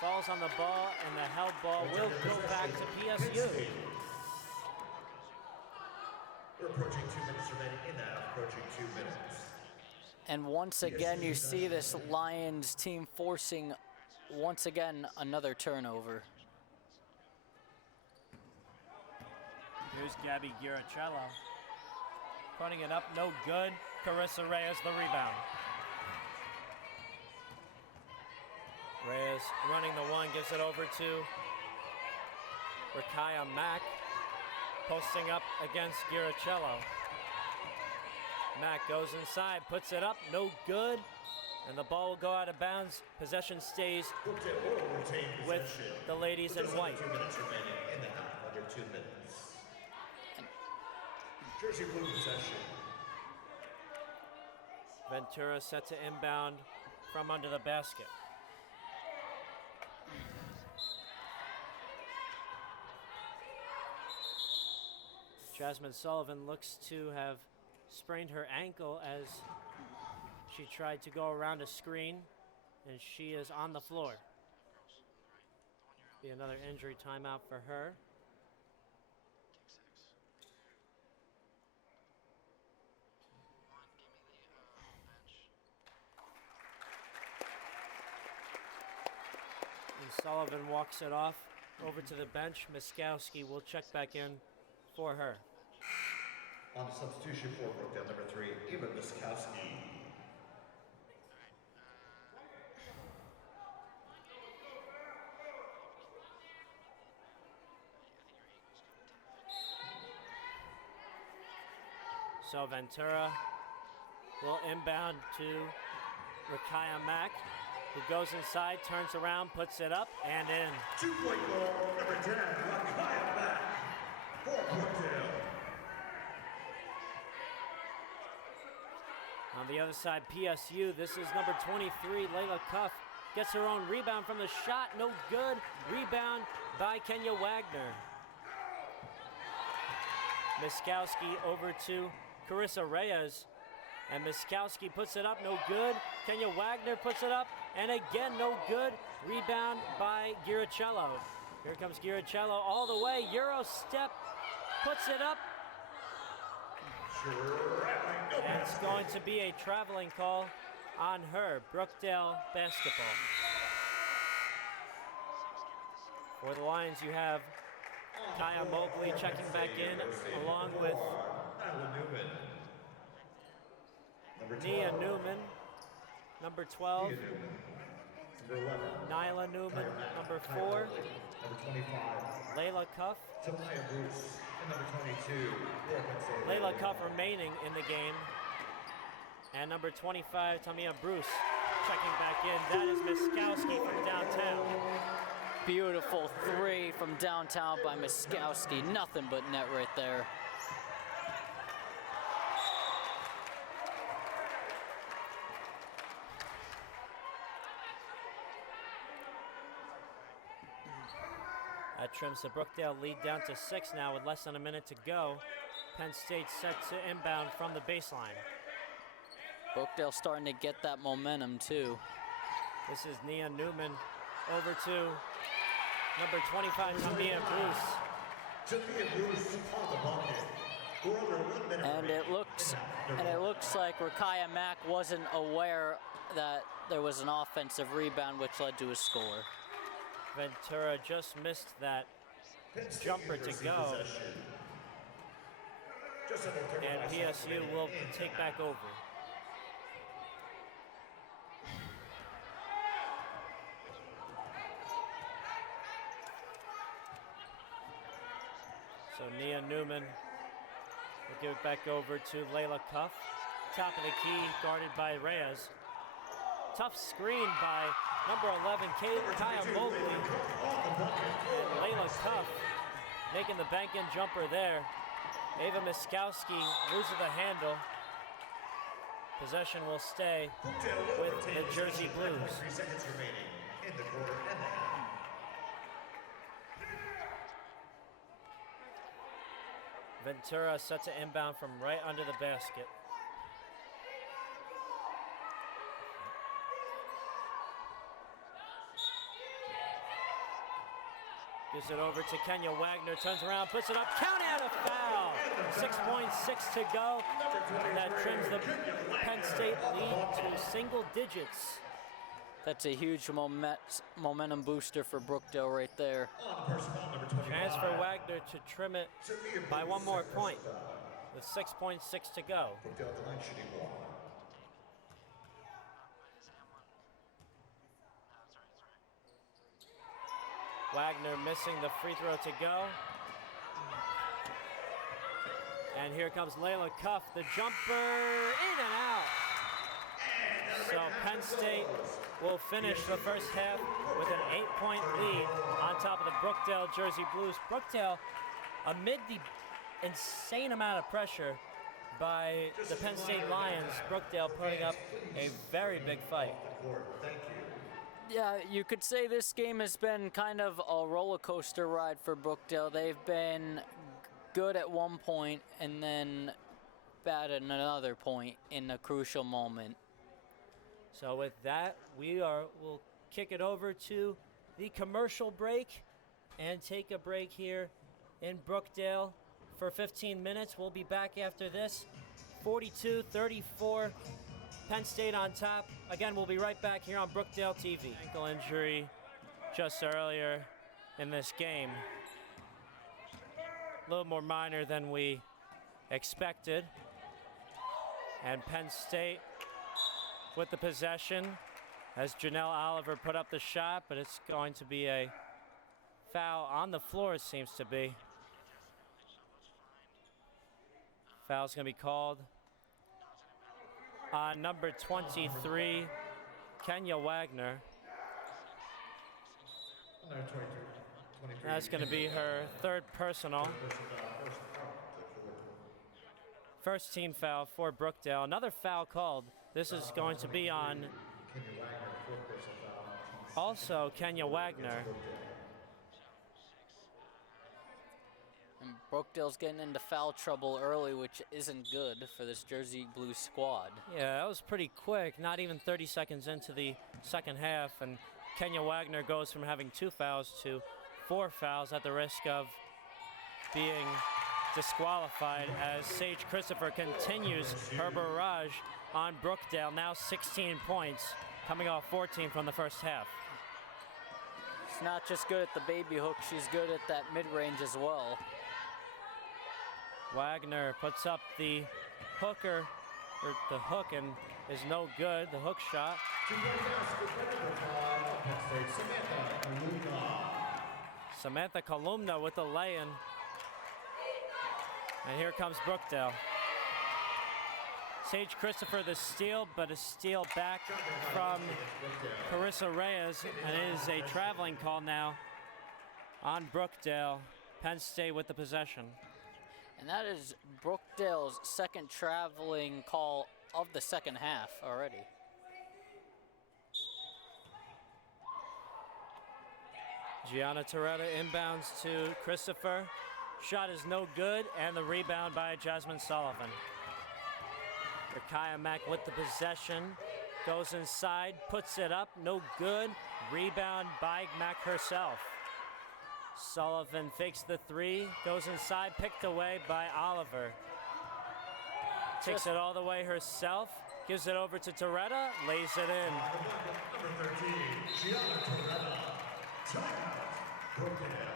falls on the ball, and the held ball will go back to PSU. We're approaching 2 minutes remaining in that, approaching 2 minutes. And once again, you see this Lions team forcing, once again, another turnover. Here's Gabby Girichello. Putting it up, no good. Carissa Reyes the rebound. Reyes running the one, gives it over to Rakaya Mack. Posting up against Girichello. Mack goes inside, puts it up, no good. And the ball will go out of bounds. Possession stays with the ladies in white. 2 minutes remaining in the half, under 2 minutes. Jersey blue possession. Ventura set to inbound from under the basket. Jasmine Sullivan looks to have sprained her ankle as she tried to go around a screen, and she is on the floor. Be another injury timeout for her. And Sullivan walks it off over to the bench. Miskowski will check back in for her. On the substitution for Brookdale, number 3, Eva Miskowski. So Ventura will inbound to Rakaya Mack, who goes inside, turns around, puts it up, and in. 2-point goal, number 10, Wakaya Mack for Brookdale. On the other side, PSU, this is number 23, Layla Cuff. Gets her own rebound from the shot, no good. Rebound by Kenya Wagner. Miskowski over to Carissa Reyes. And Miskowski puts it up, no good. Kenya Wagner puts it up, and again, no good. Rebound by Girichello. Here comes Girichello all the way. Euro step, puts it up. And it's going to be a traveling call on her. Brookdale basketball. For the Lions, you have Kaya Mobley checking back in, along with Nia Newman, number 12. Nyla Newman, number 4. Layla Cuff. Number 22. Layla Cuff remaining in the game. And number 25, Tamia Bruce, checking back in. That is Miskowski from downtown. Beautiful 3 from downtown by Miskowski. Nothing but net right there. That trims the Brookdale lead down to 6 now with less than a minute to go. Penn State set to inbound from the baseline. Brookdale starting to get that momentum too. This is Nia Newman over to number 25, Tamia Bruce. Tamia Bruce on the bucket. We're under 1 minute. And it looks like Rakaya Mack wasn't aware that there was an offensive rebound which led to a score. Ventura just missed that jumper to go. Just under 35 and seconds PSU remaining will in take back over. So Nia Newman will give it back over to Layla Cuff. Top of the key, guarded by Reyes. Tough screen by number 11, Kaya Mobley. And Layla Cuff making the bank-in jumper there. Ava Miskowski loses the handle. Possession will stay with the Jersey Blues. 3 seconds remaining in the quarter and a half. Ventura set to inbound from right under the basket. Gives it over to Kenya Wagner, turns around, puts it up, count out, a foul. 6.6 to go. That trims the Penn State lead to single digits. That's a huge momentum booster for Brookdale right there. Transfer Wagner to trim it by 1 more point with 6.6 to go. Wagner missing the free throw to go. And here comes Layla Cuff, the jumper, in and out. So Penn State will finish the first half with an 8-point lead on top of the Brookdale Jersey Blues. Brookdale, amid the insane amount of pressure by the Penn State Lions, Brookdale putting up a very big fight. Yeah, you could say this game has been kind of a roller coaster ride for Brookdale. They've been good at one point and then bad at another point in a crucial moment. So with that, we'll kick it over to the commercial break and take a break here in Brookdale for 15 minutes. We'll be back after this. 42-34, Penn State on top. Again, we'll be right back here on Brookdale TV. Ankle injury just earlier in this game. A little more minor than we expected. And Penn State with the possession as Janelle Oliver put up the shot, but it's going to be a foul on the floor, it seems to be. Foul's going to be called on number 23, Kenya Wagner. That's going to be her third personal. First team foul for Brookdale. Another foul called. This is going to be on also Kenya Wagner. And Brookdale's getting into foul trouble early, which isn't good for this Jersey Blues squad. Yeah, that was pretty quick. Not even 30 seconds into the second half, and Kenya Wagner goes from having 2 fouls to 4 fouls at the risk of being disqualified as Sage Christopher continues her barrage on Brookdale. Now 16 points, coming off 14 from the first half. She's not just good at the baby hook, she's good at that mid-range as well. Wagner puts up the hooker, or the hook, and is no good. The hook shot. Samantha Kolumna with the lay-in. And here comes Brookdale. Sage Christopher the steal, but a steal back from Carissa Reyes, and it is a traveling call now on Brookdale. Penn State with the possession. And that is Brookdale's second traveling call of the second half already. Gianna Toretta inbounds to Christopher. Shot is no good, and the rebound by Jasmine Sullivan. Rakaya Mack with the possession. Goes inside, puts it up, no good. Rebound by Mack herself. Sullivan fakes the 3, goes inside, picked away by Oliver. Takes it all the way herself, gives it over to Toretta, lays it in. Number 13, Gianna Toretta. Timeout, Brookdale.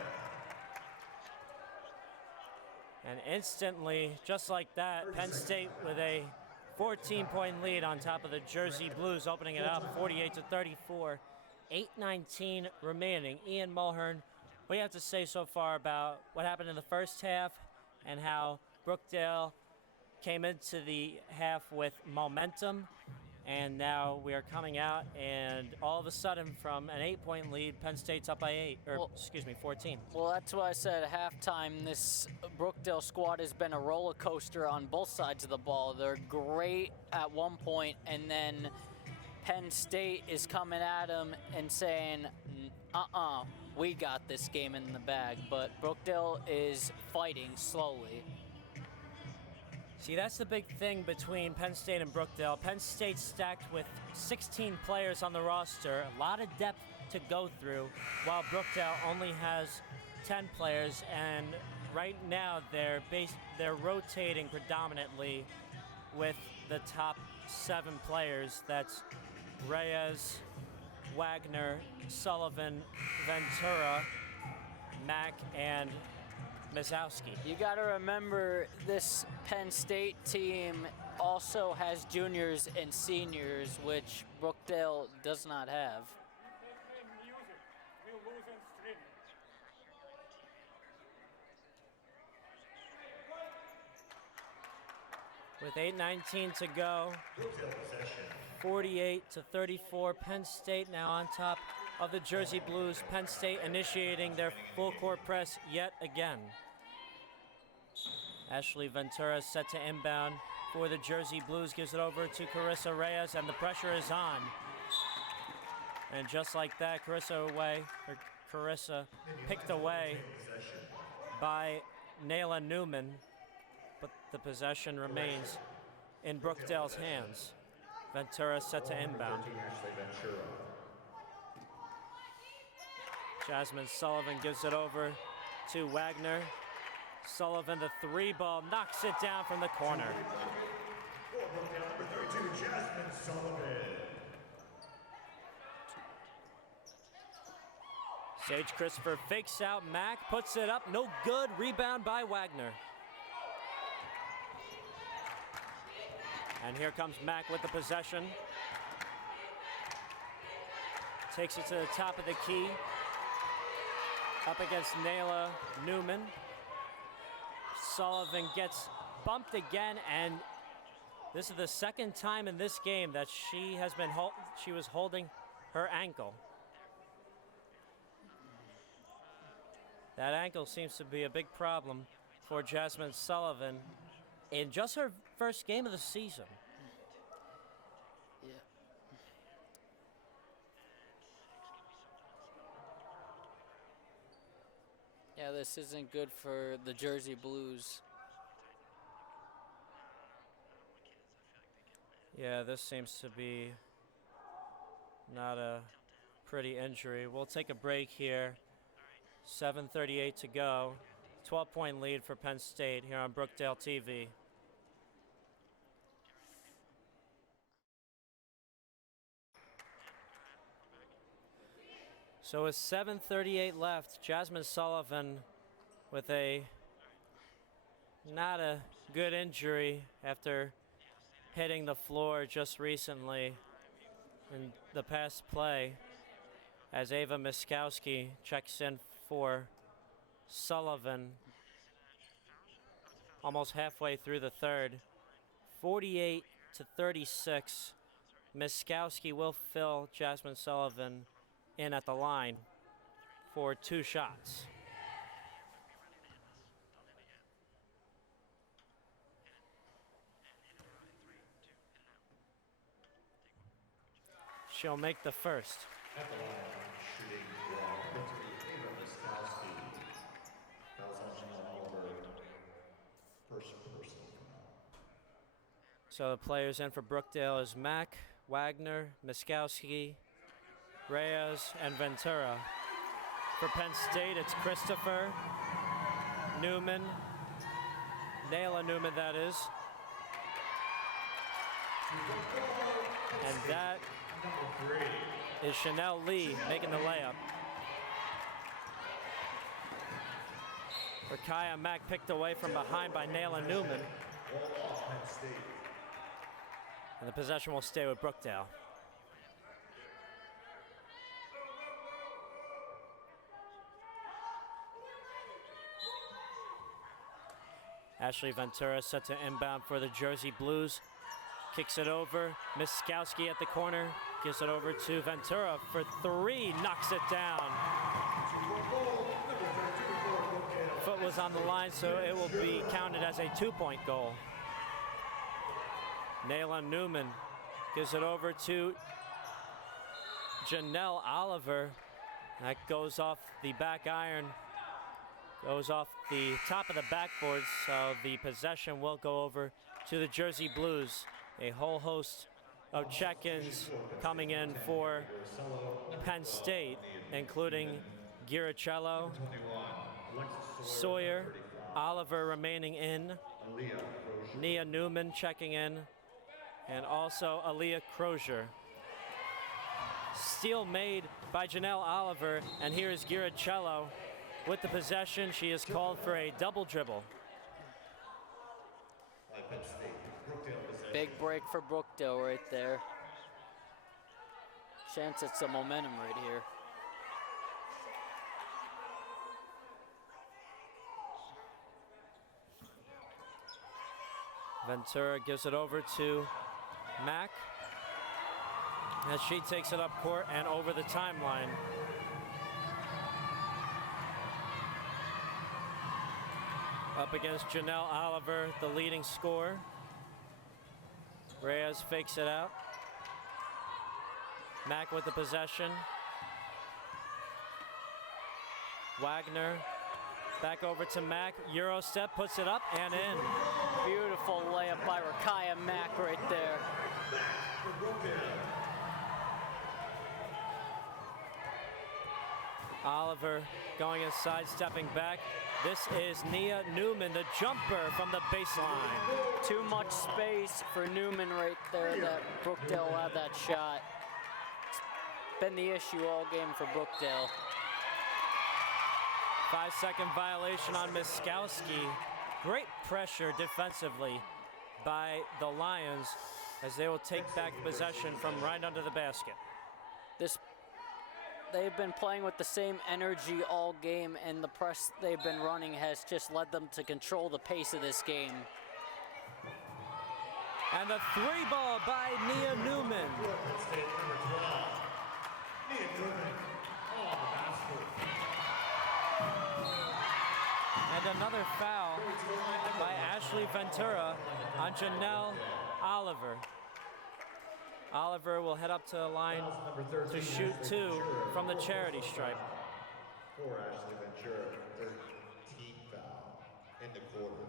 And instantly, just like that, Penn State with a 14-point lead on top of the Jersey Blues, opening it up 48-34. 8:19 remaining. Ian Mulhern, what do you have to say so far about what happened in the first half and how Brookdale came into the half with momentum, and now we are coming out, and all of a sudden from an 8-point lead, Penn State's up by 14. Well, that's why I said at halftime, this Brookdale squad has been a roller coaster on both sides of the ball. They're great at one point, and then Penn State is coming at them and saying, we got this game in the bag. But Brookdale is fighting slowly. See, that's the big thing between Penn State and Brookdale. Penn State's stacked with 16 players on the roster, a lot of depth to go through, while Brookdale only has 10 players, and right now they're rotating predominantly with the top 7 players. That's Reyes, Wagner, Sullivan, Ventura, Mack, and Misowski. You got to remember, this Penn State team also has juniors and seniors, which Brookdale does not have. With 8:19 to go, 48-34, Penn State now on top of the Jersey Blues. Penn State initiating their full court press yet again. Ashley Ventura set to inbound for the Jersey Blues, gives it over to Carissa Reyes, and the pressure is on. And just like that, Carissa picked away by Nayla Newman, but the possession remains in Brookdale's hands. Ventura set to inbound. Jasmine Sullivan gives it over to Wagner. Sullivan, the 3-ball, knocks it down from the corner. Number 32, Jasmine Sullivan. Sage Christopher fakes out Mack, puts it up, no good. Rebound by Wagner. And here comes Mack with the possession. Takes it to the top of the key. Up against Nayla Newman. Sullivan gets bumped again, and this is the second time in this game that she was holding her ankle. That ankle seems to be a big problem for Jasmine Sullivan in just her first game of the season. Yeah, this isn't good for the Jersey Blues. Yeah, this seems to be not a pretty injury. We'll take a break here. 7:38 to go. 12-point lead for Penn State here on Brookdale TV. So with 7:38 left, Jasmine Sullivan with not a good injury after hitting the floor just recently in the past play, as Ava Miskowski checks in for Sullivan almost halfway through the third. 48-36. Miskowski will fill Jasmine Sullivan in at the line for 2 shots. She'll make the first. At the line, shooting one, going to be Ava Miskowski. Fouls on Janelle Oliver. First personal foul. So the players in for Brookdale is Mack, Wagner, Miskowski, Reyes, and Ventura. For Penn State, it's Christopher, Newman, Nayla Newman, that is. And that is Chanel Lee making the layup. Rakaya Mack picked away from behind by Nayla Newman. And the possession will stay with Brookdale. Ashley Ventura set to inbound for the Jersey Blues. Kicks it over. Miskowski at the corner. Gives it over to Ventura for three. Knocks it down. Foot was on the line, so it will be counted as a 2-point goal. Nayla Newman gives it over to Janelle Oliver. That goes off the back iron. Goes off the top of the backboard, so the possession will go over to the Jersey Blues. A whole host of check-ins coming in for Penn State, including Giracello, Sawyer, Oliver remaining in, Nia Newman checking in, and also Aaliyah Crozier. Steal made by Janelle Oliver, and here is Giracello with the possession. She is called for a double dribble. Big break for Brookdale right there. Chance at some momentum right here. Ventura gives it over to Mack as she takes it up court and over the timeline. Up against Janelle Oliver, the leading scorer. Reyes fakes it out. Mack with the possession. Wagner back over to Mack. Euro step, puts it up and in. Beautiful layup by Rakaya Mack right there. Oliver going inside, stepping back. This is Nia Newman, the jumper from the baseline. Too much space for Newman right there. That Brookdale will have that shot. It's been the issue all game for Brookdale. 5-second violation on Miskowski. Great pressure defensively by the Lions as they will take back possession from right under the basket. They've been playing with the same energy all game, and the press they've been running has just led them to control the pace of this game. And the three ball by Nia Newman. And another foul by Ashley Ventura on Janelle Oliver. Oliver will head up to the line to shoot two from the charity stripe. For Ashley Ventura, 13th foul in the quarter.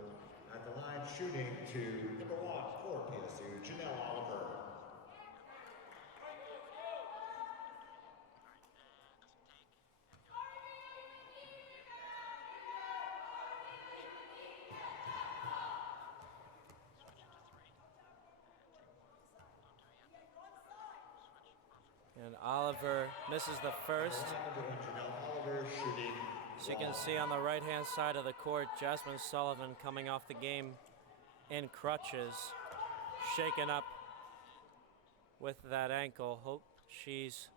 At the line, shooting to number 1 for PSU, Janelle Oliver. And Oliver misses the first. As you can see on the right-hand side of the court, Jasmine Sullivan coming off the game in crutches, shaken up with that ankle. Hope she's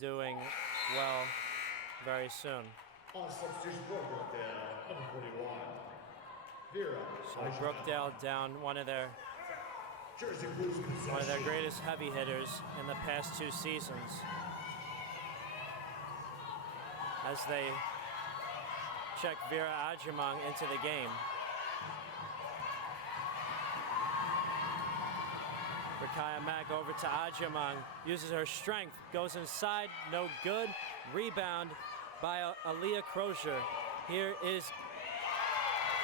doing well very soon. On substitution for Brookdale, number 41, Vera. So Brookdale down one of their greatest heavy hitters in the past 2 seasons, as they check Vera Ajimang into the game. Rakaya Mack over to Ajimang, uses her strength, goes inside, no good. Rebound by Aaliyah Crozier. Here is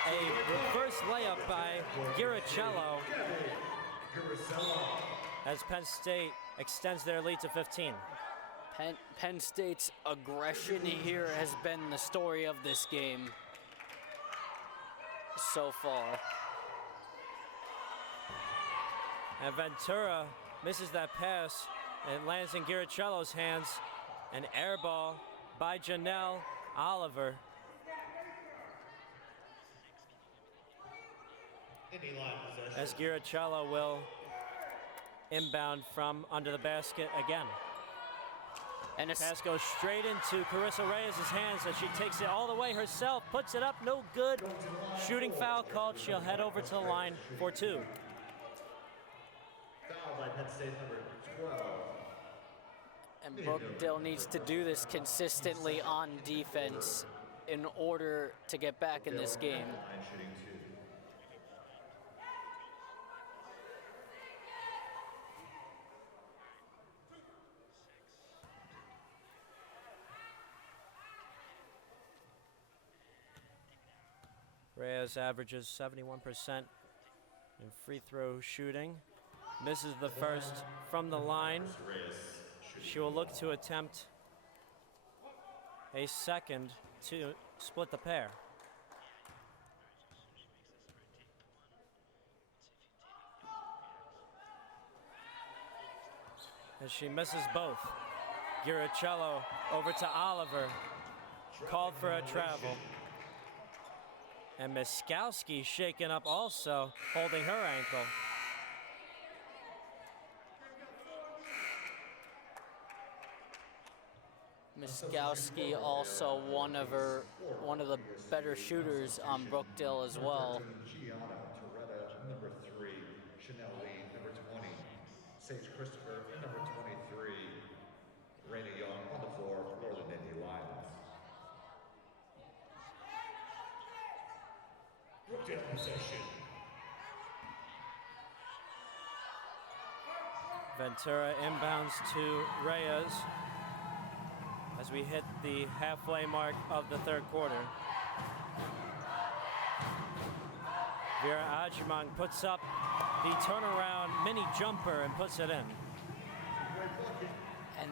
a reverse layup by Giracello, as Penn State extends their lead to 15. Penn State's aggression here has been the story of this game so far. And Ventura misses that pass. It lands in Giracello's hands. An air ball by Janelle Oliver. Any line possession. as Giracello will inbound from under the basket again. And Pass goes straight into Carissa Reyes' hands as she takes it all the way herself, puts it up, no good. Shooting foul called. She'll head over to the line for 2. Foul by Penn State number 12. And Brookdale needs to do this consistently on defense in order to get back in this game. Line shooting 2. Reyes averages 71% in free throw shooting. Misses the first from the line. She will look to attempt a second to split the pair. As she misses both. Giracello over to Oliver. Called for a travel. And Miskowski shaken up also, holding her ankle. Miskowski also one of the better shooters on Brookdale as well. Gianna Toretta, number 3. Chanel Lee, number 20. Sage Christopher, number 23. Raina Young on the floor for the Nittany Lions. Brookdale possession. Ventura inbounds to Reyes as we hit the halfway mark of the third quarter. Vera Ajimang puts up the turnaround mini jumper and puts it in. And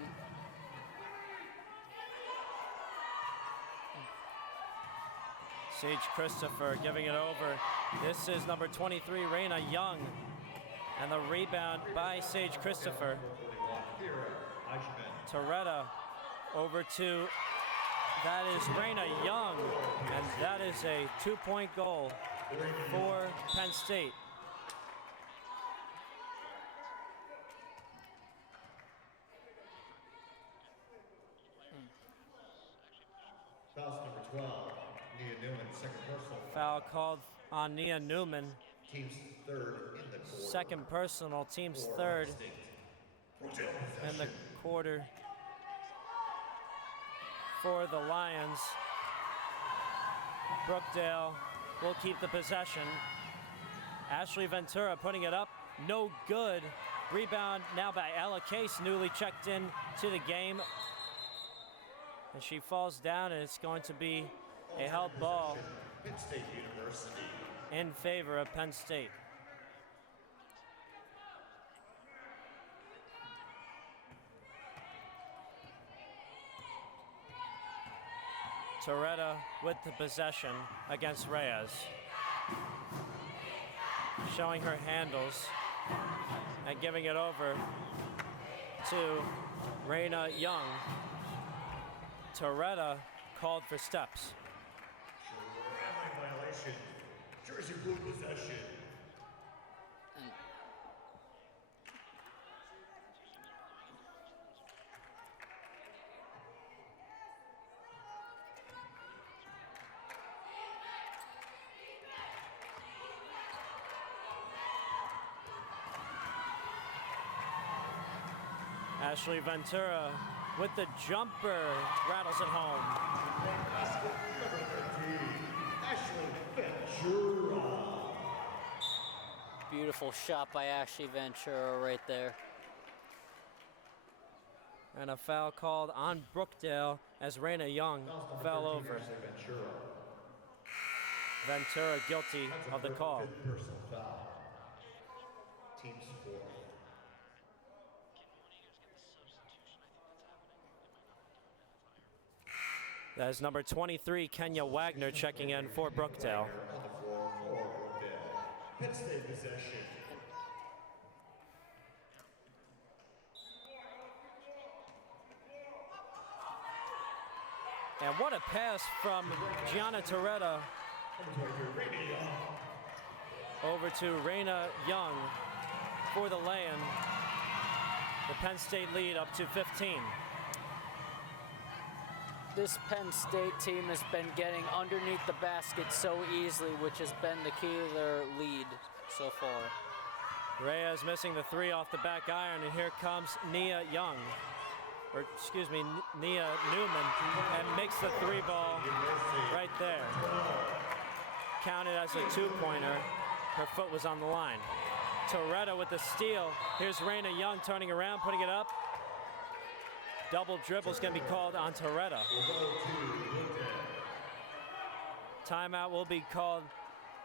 Sage Christopher giving it over. This is number 23, Raina Young. And the rebound by Sage Christopher. Toretta over to, that is Raina Young. And that is a 2-point goal for Penn State. Foul number 12. Nia Newman, second personal. Foul called on Nia Newman. Team's third in the quarter. Second personal, team's third in the quarter for the Lions. Brookdale will keep the possession. Ashley Ventura putting it up, no good. Rebound now by Ella Case, newly checked in to the game. And she falls down, and it's going to be a held ball Penn State University. in favor of Penn State. Toretta with the possession against Reyes. Showing her handles and giving it over to Raina Young. Toretta called for steps. Violation. Jersey blue possession. Ashley Ventura with the jumper, rattles it home. Basket number 13. Ashley Ventura. beautiful shot by Ashley Ventura right there. And a foul called on Brookdale as Raina Young fell over. Ventura guilty of the call. Personal foul. Team's fourth. That is number 23, Kenya Wagner, checking in for Brookdale. On the floor for Brookdale. Penn State possession. And what a pass from Gianna Toretta. over to Raina Young for the lay-in. The Penn State lead up to 15. This Penn State team has been getting underneath the basket so easily, which has been the key to their lead so far. Reyes missing the three off the back iron, and here comes Nia Young, or excuse me, Nia Newman, and makes the three ball right there. Counted as a two-pointer. Her foot was on the line. Toretta with the steal. Here's Raina Young turning around, putting it up. Double dribble's gonna be called on Toretta. Timeout will be called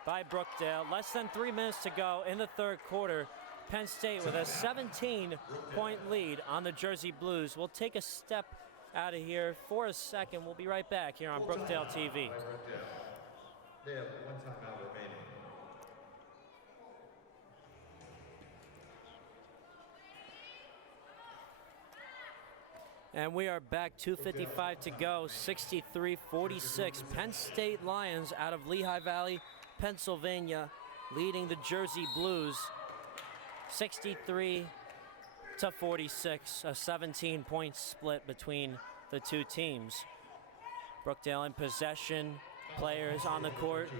by Brookdale. Less than 3 minutes to go in the third quarter. Penn State with a 17-point lead on the Jersey Blues. We'll take a step out of here for a second. We'll be right back here on Brookdale TV. They have one timeout remaining. And we are back, 2:55 to go, 63-46. Penn State Lions out of Lehigh Valley, Pennsylvania, leading the Jersey Blues 63-46, a 17-point split between the two teams. Brookdale in possession. Players on the court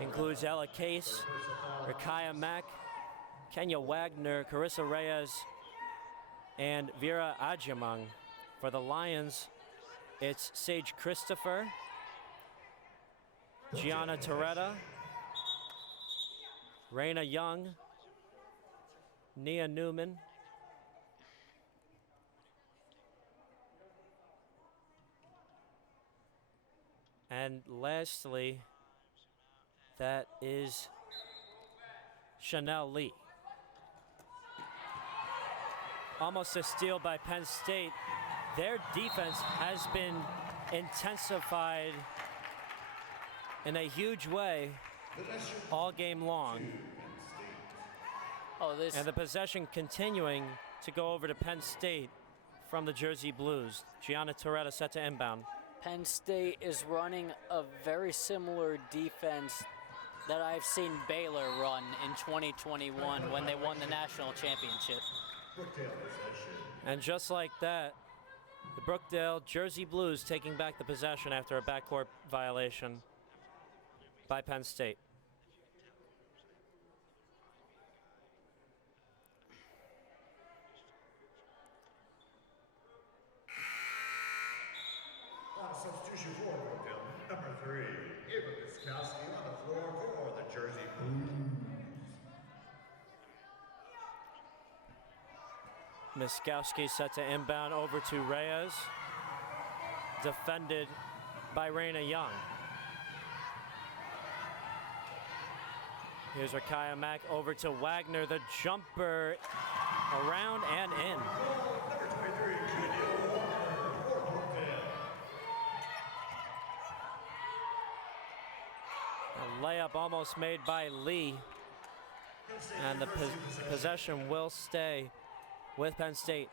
includes Ella Case, Rakaya Mack, Kenya Wagner, Carissa Reyes, and Vera Ajamang. For the Lions, it's Sage Christopher, Gianna Toretta, Raina Young, Nia Newman, and lastly, that is Chanel Lee. Almost a steal by Penn State. Their defense has been intensified in a huge way all game long. And the possession continuing to go over to Penn State from the Jersey Blues. Gianna Toretta set to inbound. Penn State is running a very similar defense that I've seen Baylor run in 2021 when they won the national championship. And just like that, the Brookdale Jersey Blues taking back the possession after a backcourt violation by Penn State. On substitution for Brookdale, number 3, Ava Piskowski on the floor for the Jersey Blues. Miskowski set to inbound over to Reyes. Defended by Raina Young. Here's Rakaya Mack over to Wagner. The jumper around and in. Number 23, A layup almost made by Lee. And the possession will stay with Penn State.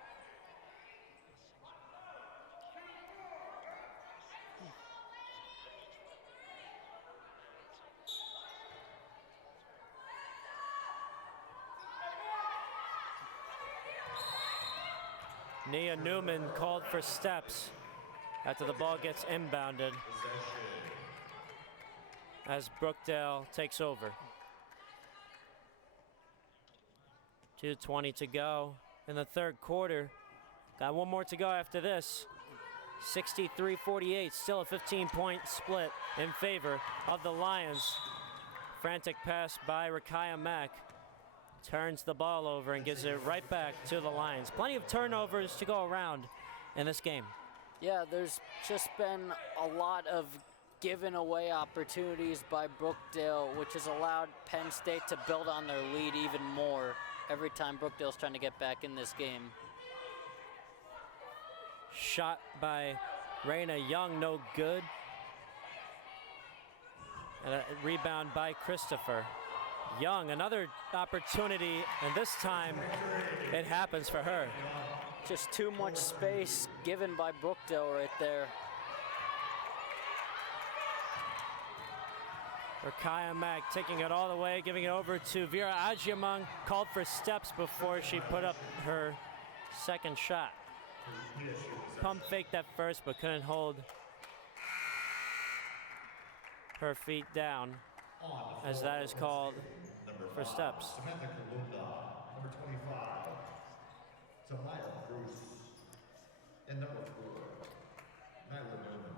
Nia Newman called for steps after the ball gets inbounded as Brookdale takes over. 2:20 to go in the third quarter. Got one more to go after this. 63-48, still a 15-point split in favor of the Lions. Frantic pass by Rakaya Mack. Turns the ball over and gives it right back to the Lions. Plenty of turnovers to go around in this game. Yeah, there's just been a lot of given away opportunities by Brookdale, which has allowed Penn State to build on their lead even more every time Brookdale's trying to get back in this game. Shot by Raina Young, no good. And a rebound by Christopher. Young, another opportunity, and this time it happens for her. Just too much space given by Brookdale right there. Kaya Mack taking it all the way, giving it over to Vera Ajiamang, called for steps before she put up her second shot. Pump faked that first, but couldn't hold her feet down, as that is called for steps. Samantha Kalunda, number 25. Tamaya Bruce. And number 4, Nyla Newman.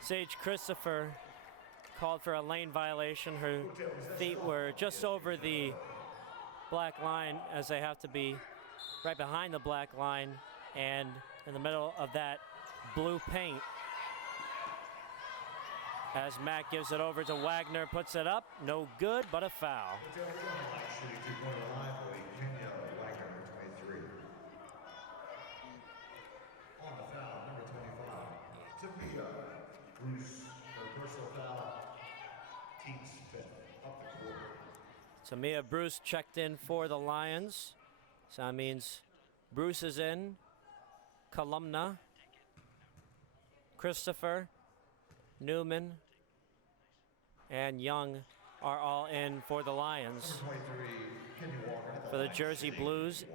Sage Christopher called for a lane violation. Her feet were just over the black line, as they have to be right behind the black line and in the middle of that blue paint. As Mack gives it over to Wagner, puts it up, no good, but a foul. Shooting 2-point line, Kenya Wagner, number 23. On the foul, number 25. Tamia Bruce, her personal foul, team's 5th, up the court. Tamia Bruce checked in for the Lions. So that means Bruce is in, Columna, Christopher, Newman, and Young are all in for the Lions. For the Jersey Blues,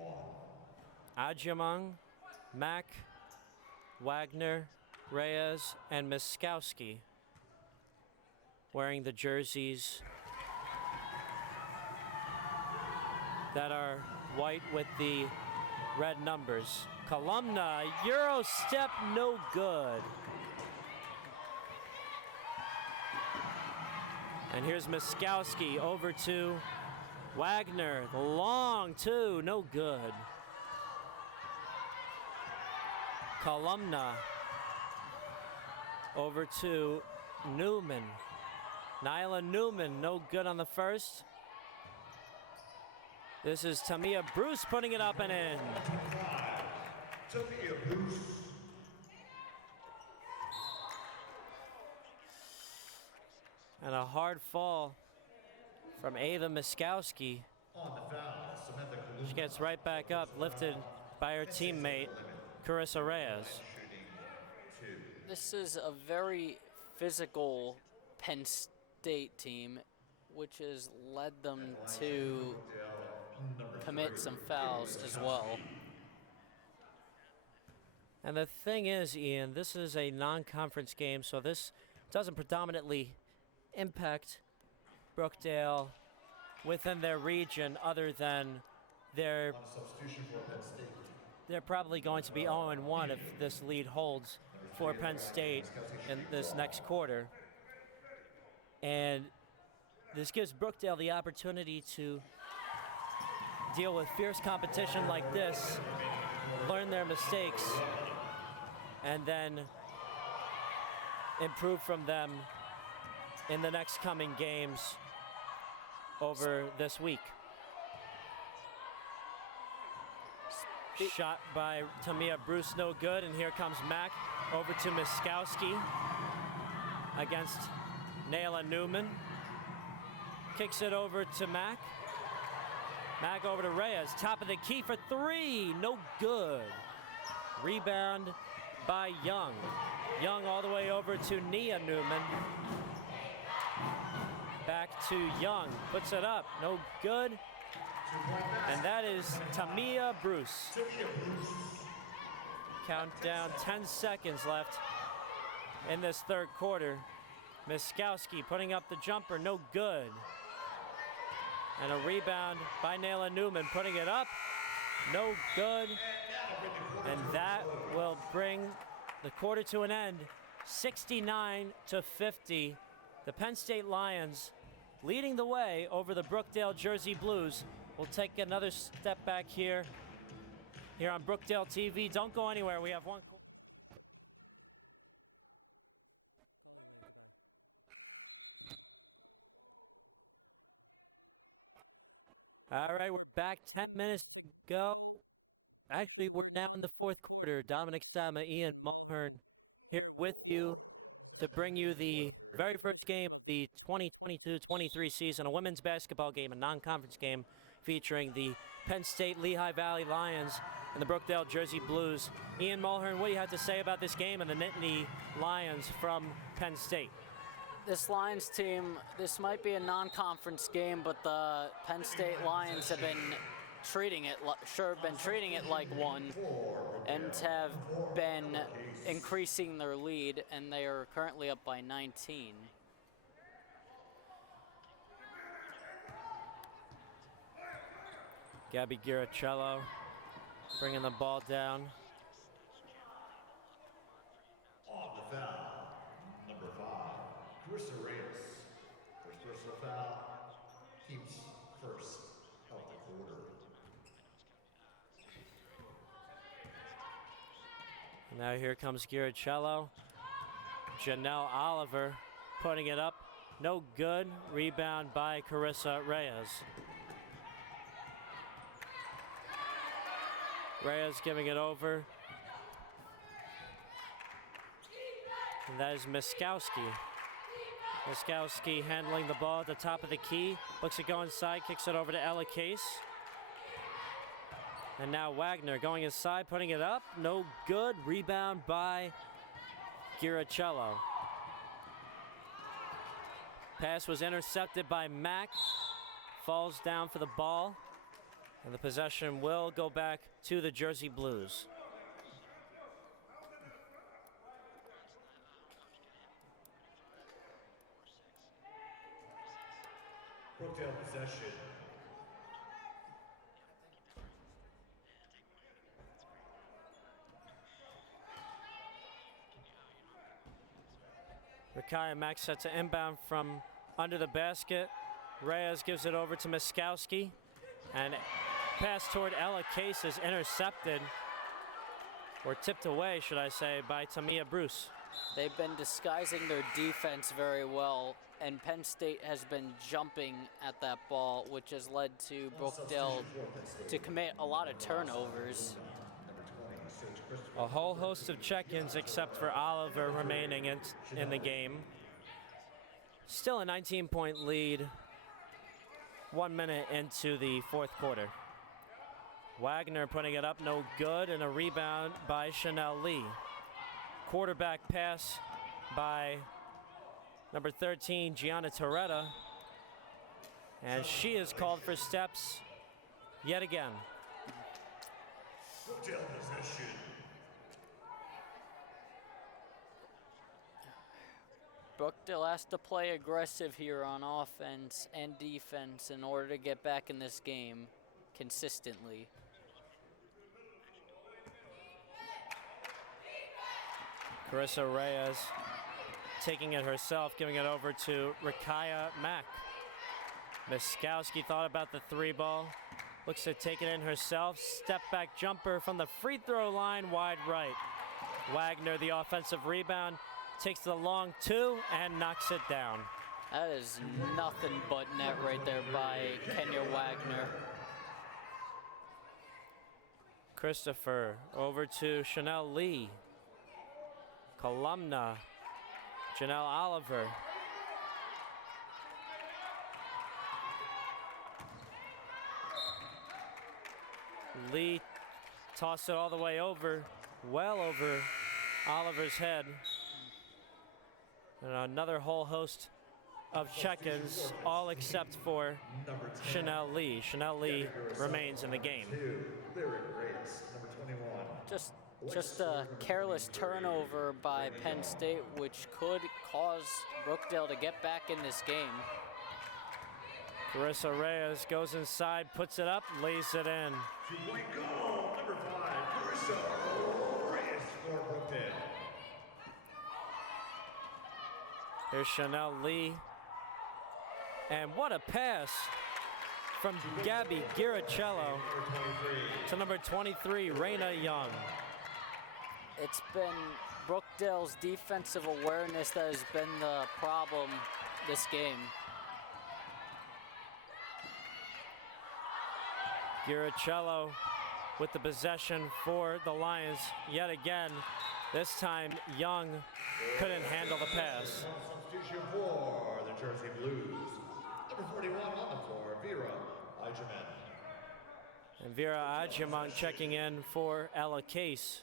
Ajiamang, Mack, Wagner, Reyes, and Miskowski wearing the jerseys that are white with the red numbers. Columna, Euro step, no good. And here's Miskowski over to Wagner, the long two, no good. Columna over to Newman. Nyla Newman, no good on the first. This is Tamia Bruce putting it up and in. Tamia Bruce. And a hard fall from Ava Miskowski. On the foul, Samantha Kalunda. She gets right back up, lifted by her teammate, Carissa Reyes. This is a very physical Penn State team, which has led them to commit some fouls as well. And the thing is, Ian, this is a non-conference game, so this doesn't predominantly impact Brookdale within their region, other than they're probably going to be 0-1 if this lead holds for Penn State in this next quarter. And this gives Brookdale the opportunity to deal with fierce competition like this, learn their mistakes, and then improve from them in the next coming games over this week. Shot by Tamia Bruce, no good, and here comes Mack over to Miskowski against Nyla Newman. Kicks it over to Mack. Mack over to Reyes, top of the key for three, no good. Rebound by Young. Young all the way over to Nia Newman. Back to Young, puts it up, no good. And that is Tamia Bruce. Countdown, 10 seconds left in this third quarter. Miskowski putting up the jumper, no good. And a rebound by Nyla Newman, putting it up, no good. And that will bring the quarter to an end, 69-50. The Penn State Lions leading the way over the Brookdale Jersey Blues. We'll take another step back here on Brookdale TV. Don't go anywhere. We have one. All right, we're back. 10 minutes to go. Actually, we're now in the fourth quarter. Dominic Sama, Ian Mulhern here with you to bring you the very first game of the 2022-23 season, a women's basketball game, a non-conference game featuring the Penn State Lehigh Valley Lions and the Brookdale Jersey Blues. Ian Mulhern, what do you have to say about this game and the Nittany Lions from Penn State? This Lions team, this might be a non-conference game, but the Penn State Lions have been treating it like one, and have been increasing their lead, and they are currently up by 19. Gabby Giracello bringing the ball down. On the foul, number 5, Carissa Reyes. First personal foul, team's first of the quarter. Now here comes Giracello. Janelle Oliver putting it up. No good. Rebound by Carissa Reyes. Reyes giving it over. And that is Miskowski. Miskowski handling the ball at the top of the key. Looks to go inside, kicks it over to Ella Case. And now Wagner going inside, putting it up. No good. Rebound by Giracello. Pass was intercepted by Mack. Falls down for the ball. And the possession will go back to the Jersey Blues. Brookdale possession. Rakaya Mack sets an inbound from under the basket. Reyes gives it over to Miskowski. And pass toward Ella Case is intercepted, or tipped away, should I say, by Tamia Bruce. They've been disguising their defense very well, and Penn State has been jumping at that ball, which has led to Brookdale to commit a lot of turnovers. A whole host of check-ins except for Oliver remaining in the game. Still a 19-point lead, 1 minute into the fourth quarter. Wagner putting it up, no good, and a rebound by Chanel Lee. Quarterback pass by number 13, Gianna Toretta. And she is called for steps yet again. Brookdale possession. Brookdale has to play aggressive here on offense and defense in order to get back in this game consistently. Carissa Reyes taking it herself, giving it over to Rakaya Mack. Miskowski thought about the 3-ball. Looks to take it in herself. Step back jumper from the free throw line, wide right. Wagner, the offensive rebound, takes the long 2 and knocks it down. That is nothing but net right there by Kenya Wagner. Christopher over to Chanel Lee. Columna, Janelle Oliver. Lee tossed it all the way over, well over Oliver's head. And another whole host of check-ins, all except for Chanel Lee. Chanel Lee remains in the game. Just a careless turnover by Penn State, which could cause Brookdale to get back in this game. Carissa Reyes goes inside, puts it up, lays it in. Two-point goal, number 5, Carissa Reyes for Brookdale. Here's Chanel Lee. And what a pass from Gabby Giracello to number 23, Raina Young. It's been Brookdale's defensive awareness that has been the problem this game. Giracello with the possession for the Lions yet again. This time, Young couldn't handle the pass. Substitution for the Jersey Blues. Number 41 on the floor, Vera Ijaman. And Vera Ajimon checking in for Ella Case.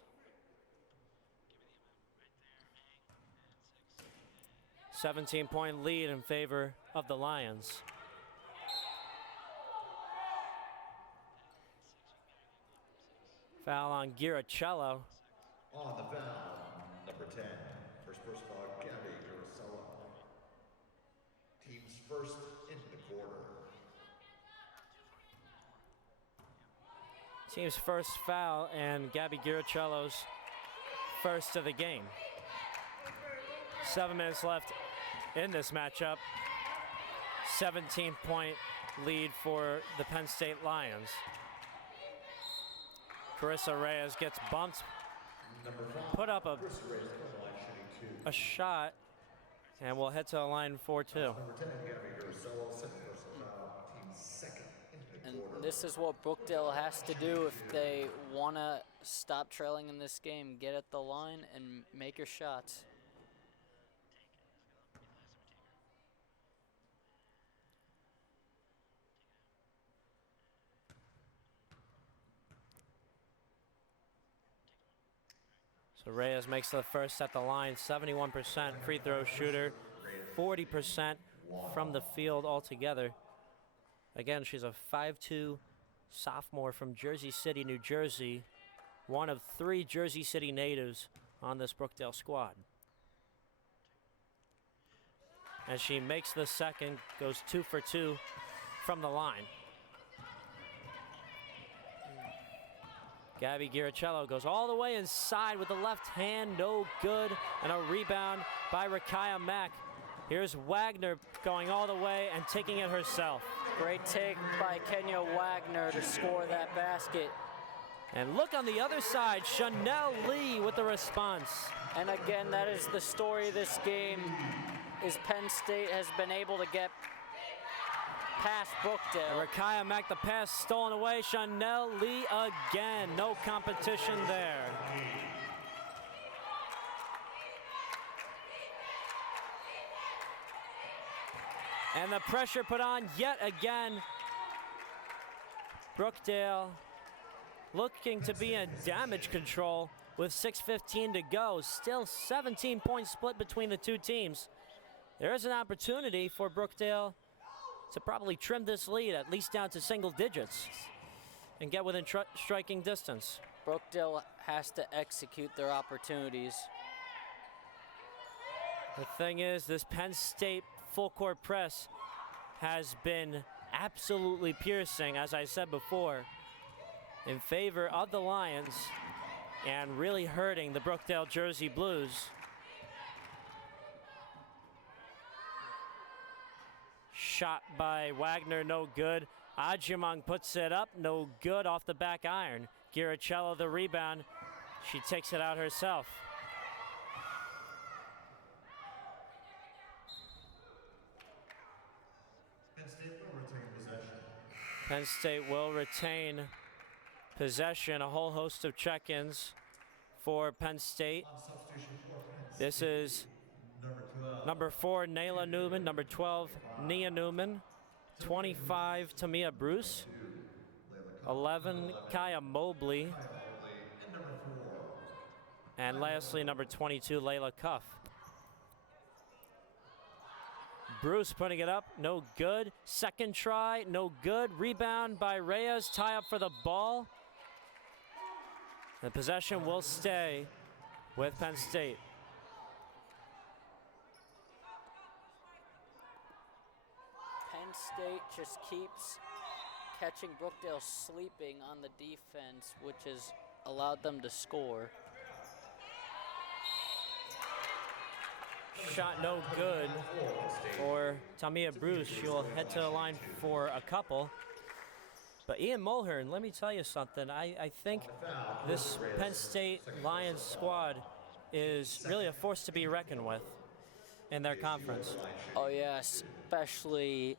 17-point lead in favor of the Lions. Foul on Giracello. On the foul, number 10, first personal, Gabby Garisello. Team's first in the quarter. Team's first foul and Gabby Giracello's first of the game. 7 minutes left in this matchup. 17-point lead for the Penn State Lions. Carissa Reyes gets bumped, put up a shot, and we'll head to the line 4-2. Number 10, Gabby Garisello, second personal foul, team's second in the quarter. And this is what Brookdale has to do if they want to stop trailing in this game. Get at the line and make your shots. So Reyes makes the first at the line, 71% free throw shooter, 40% from the field altogether. Again, she's a 5'2" sophomore from Jersey City, New Jersey, one of 3 Jersey City natives on this Brookdale squad. As she makes the second, goes 2 for 2 from the line. Gabby Giracello goes all the way inside with the left hand, no good, and a rebound by Rakaya Mack. Here's Wagner going all the way and taking it herself. Great take by Kenya Wagner to score that basket. And look on the other side, Chanel Lee with the response. And again, that is the story of this game, is Penn State has been able to get past Brookdale. Rakaya Mack, the pass stolen away. Chanel Lee again. No competition there. And the pressure put on yet again. Brookdale looking to be in damage control with 6:15 to go. Still 17-point split between the two teams. There is an opportunity for Brookdale to probably trim this lead at least down to single digits and get within striking distance. Brookdale has to execute their opportunities. The thing is, this Penn State full court press has been absolutely piercing, as I said before, in favor of the Lions and really hurting the Brookdale Jersey Blues. Shot by Wagner, no good. Ajimang puts it up, no good off the back iron. Giracello the rebound. She takes it out herself. Penn State will retain Penn possession. State will retain possession. A whole host of check-ins for Penn State. On substitution for Penn State, This is number 4, Nayla Newman. Number 12, Nia Newman. 25, Tamia Bruce. 11, Kaya Mobley. and number 4, And lastly, number 22, Layla Cuff. Bruce putting it up, no good. Second try, no good. Rebound by Reyes, tie up for the ball. The possession will stay with Penn State. Penn State just keeps catching Brookdale sleeping on the defense, which has allowed them to score. Shot no good for Tamia Bruce. She'll head to the line for a couple. But Ian Mulhern, let me tell you something. I think this Penn State Lions squad is really a force to be reckoned with in their conference. Oh yeah, especially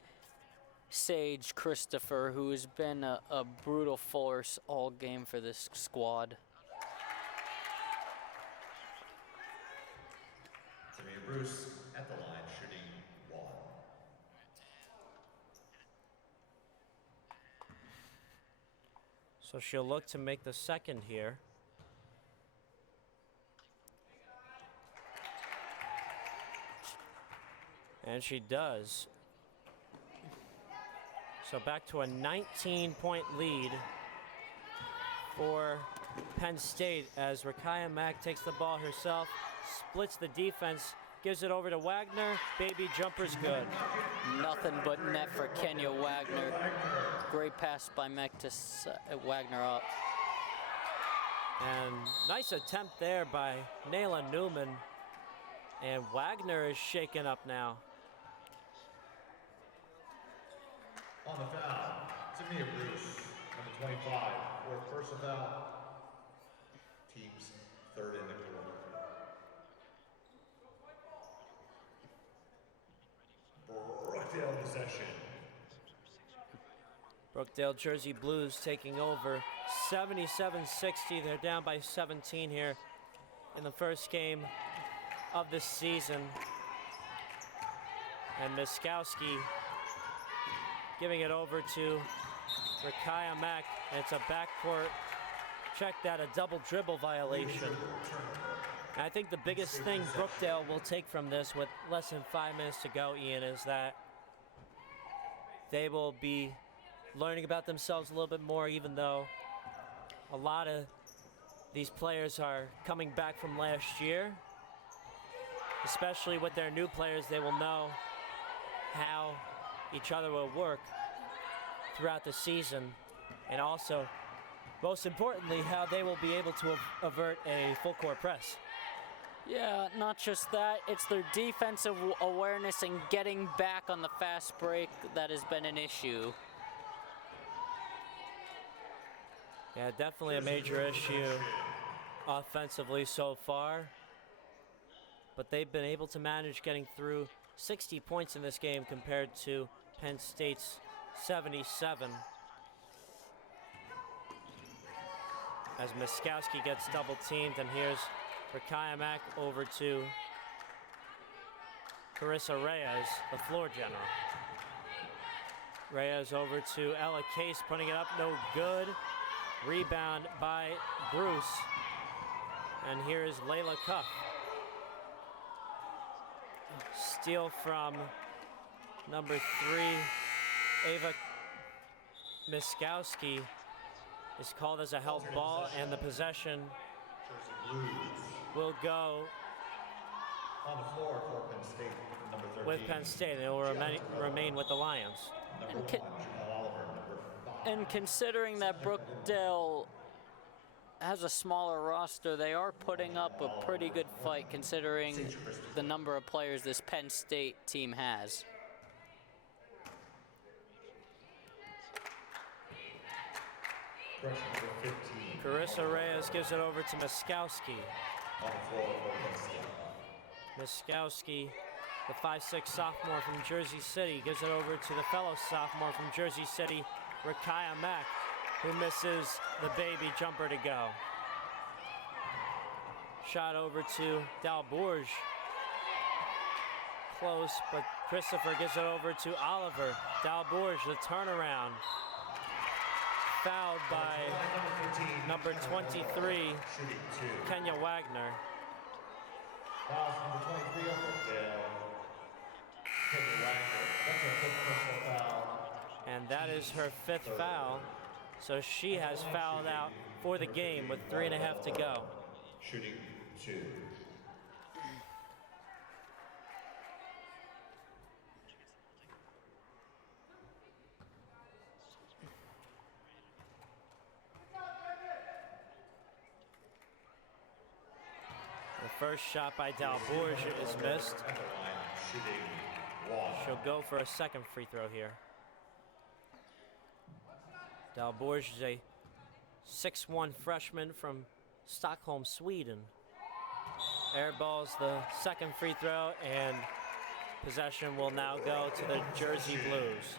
Sage Christopher, who has been a brutal force all game for this squad. Tamia Bruce at the line, shooting 1. So she'll look to make the second here. And she does. So back to a 19-point lead for Penn State as Rakaya Mack takes the ball herself, splits the defense, gives it over to Wagner. Baby jumper's good. Nothing but net for Kenya Wagner. Great pass by Mack to Wagner up. And nice attempt there by Nayla Newman. And Wagner is shaken up now. On the foul, Tamia Bruce, number 25, fourth personal foul. Team's third in the quarter. Brookdale possession. Brookdale Jersey Blues taking over 77-60. They're down by 17 here in the first game of the season. And Miskowski giving it over to Rakaya Mack. And it's a backcourt check that, a double dribble violation. And I think the biggest thing Brookdale will take from this with less than 5 minutes to go, Ian, is that they will be learning about themselves a little bit more, even though a lot of these players are coming back from last year. Especially with their new players, they will know how each other will work throughout the season, and also, most importantly, how they will be able to avert a full court press. Yeah, not just that, it's their defensive awareness and getting back on the fast break that has been an issue. Yeah, definitely a major issue offensively so far, but they've been able to manage getting through 60 points in this game compared to Penn State's 77. As Miskowski gets double teamed, and here's Rakaya Mack over to Carissa Reyes, the floor general. Reyes over to Ella Case, putting it up, no good. Rebound by Bruce. And here is Layla Cuff. Steal from number 3, Ava Miskowski, is called as a help ball, and the possession will go on the floor for Penn State, number 13. with Penn State. It will remain with the Lions. And considering that Brookdale has a smaller roster, they are putting up a pretty good fight considering the number of players this Penn State team has. Carissa Reyes gives it over to Miskowski. Miskowski, the 5'6" sophomore from Jersey City, gives it over to the fellow sophomore from Jersey City, Rakaya Mack, who misses the baby jumper to go. Shot over to Dalbourge. Close, but Christopher gives it over to Oliver. Dalbourge, the turnaround. Fouled by number 23, Kenya Wagner. Fouls number 23 on Brookdale. Kenya Wagner. That's her fifth personal foul. And that is her 5th foul. So she has fouled out for the game with 3.5 to go. Shooting 2. The first shot by Dalbourge is missed. She'll go for a second free throw here. Dalbourge is a 6'1" freshman from Stockholm, Sweden. Airballs the second free throw, and possession will now go to the Jersey Blues.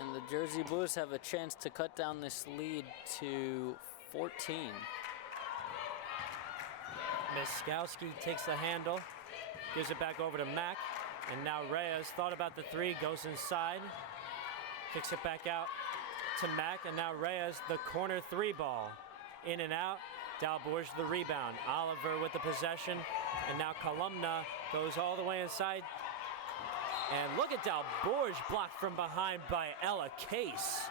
And the Jersey Blues have a chance to cut down this lead to 14. Miskowski takes the handle, gives it back over to Mack, and now Reyes thought about the 3, goes inside. Kicks it back out to Mack, and now Reyes, the corner three ball. In and out. Dalbourge the rebound. Oliver with the possession, and now Columna goes all the way inside. And look at Dalbourge blocked from behind by Ella Case.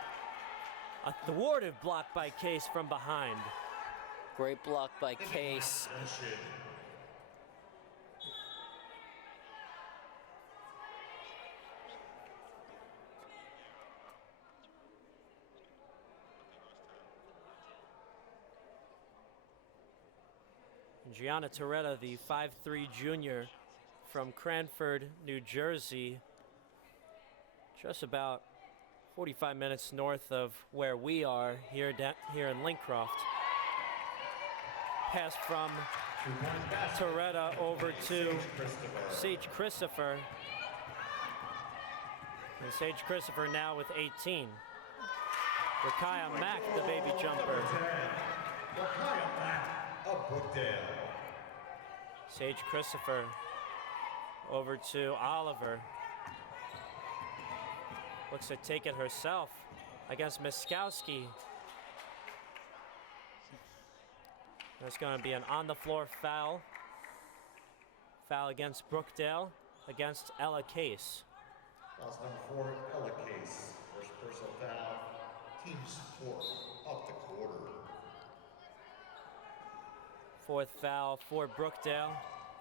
A thwarted block by Case from behind. Great block by Case. Gianna Toretta, the 5'3" junior from Cranford, New Jersey, just about 45 minutes north of where we are here in Lincroft. Pass from Toretta over to Sage Christopher. And Sage Christopher now with 18. Rakaya Mack, the baby jumper. Rakaya Mack of Brookdale. Sage Christopher over to Oliver. Looks to take it herself against Miskowski. There's going to be an on-the-floor foul. Foul against Brookdale, against Ella Case. Foul's number 4, Ella Case. First personal foul, team's 4th of the quarter. Fourth foul for Brookdale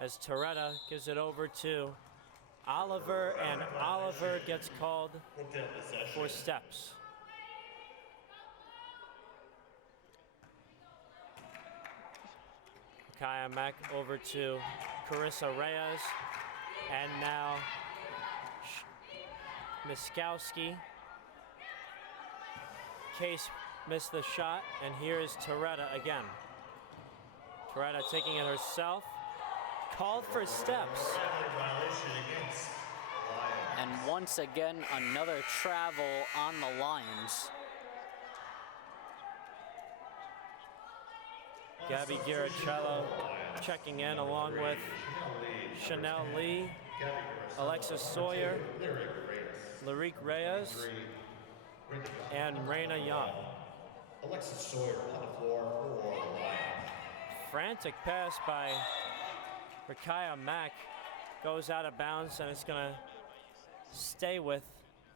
as Toretta gives it over to Oliver, and Oliver gets called for steps. Kaya Mack over to Carissa Reyes, and now Miskowski. Case missed the shot, and here is Toretta again. Toretta taking it herself, called for steps. And once again, another travel on the Lions. Gabby Giracello checking in along with Chanel Lee, Alexis Sawyer, Lyrique Reyes, and Raina Young. Alexis Sawyer on the floor for the Lions. Frantic pass by Rakaya Mack goes out of bounds, and it's going to stay with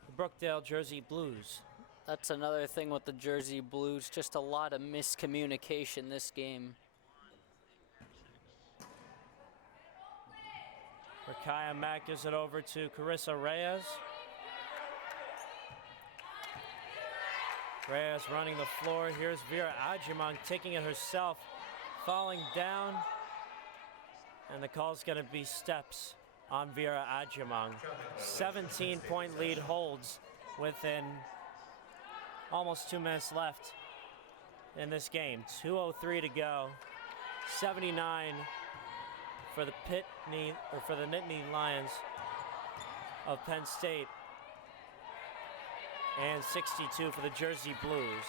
the Brookdale Jersey Blues. That's another thing with the Jersey Blues, just a lot of miscommunication this game. Rakaya Mack gives it over to Carissa Reyes. Reyes running the floor. Here's Vera Ajimong taking it herself, falling down. And the call's going to be steps on Vera Ajimong. 17-point lead holds within almost 2 minutes left in this game. 2:03 to go. 79 for the Nittany Lions of Penn State, and 62 for the Jersey Blues.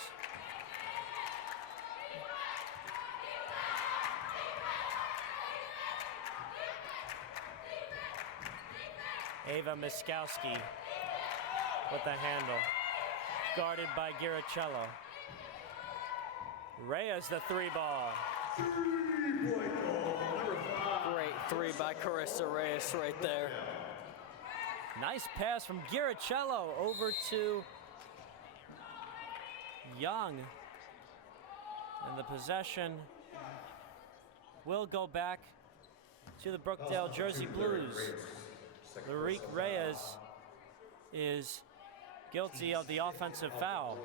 Ava Miskowski with the handle, guarded by Giracello. Reyes the three ball. Great three by Carissa Reyes right there. Nice pass from Giracello over to Young. And the possession will go back to the Brookdale Jersey Blues. Lyrique Reyes is guilty of the offensive foul.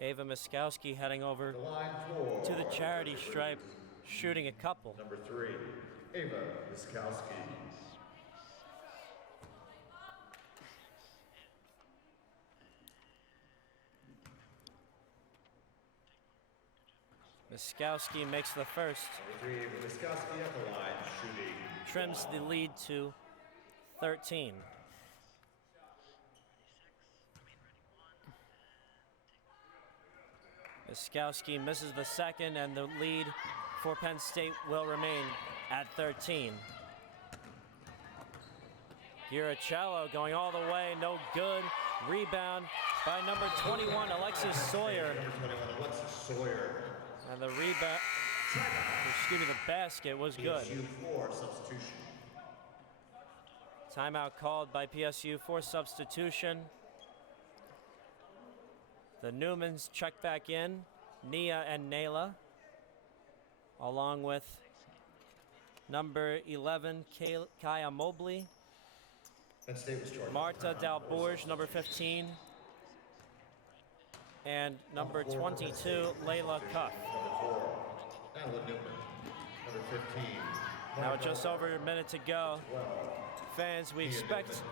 Ava Miskowski heading over to the charity stripe, shooting a couple. Number 3, Ava Miskowski. Miskowski makes the first. Number 3, Miskowski at the line, shooting. Trims the lead to 13. Miskowski misses the second, and the lead for Penn State will remain at 13. Giracello going all the way, no good. Rebound by number 21, Alexis Sawyer. Number 21, Alexis Sawyer. And the rebound, excuse me, the basket was good. PSU 4 substitution. Timeout called by PSU for substitution. The Newmans check back in, Nia and Nayla, along with number 11, Kaya Mobley, Penn State was charged. Marta Dalbourge, number 15, and number 22, Layla Cuff. Number 4, Alan Newman. Number 15. Now just over a minute to go. Fans, we expect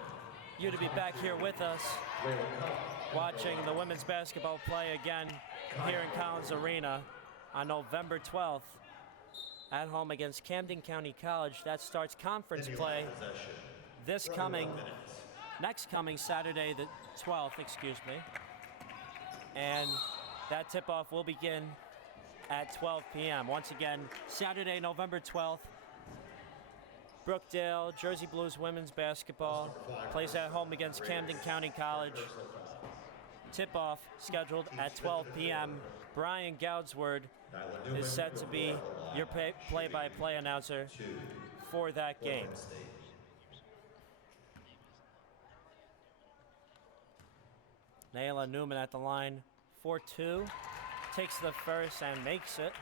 you to be back here with us, watching the women's basketball play again here in Collins Arena on November 12th at home against Camden County College. That starts conference play next coming Saturday the 12th, excuse me. And that tip-off will begin at 12 p.m. Once again, Saturday, November 12th, Brookdale, Jersey Blues women's basketball plays at home against Camden County College. Tip-off scheduled at 12 p.m. Brian Goudsword is set to be your play-by-play announcer for that game. Nayla Newman at the line for two. Takes the first and makes it.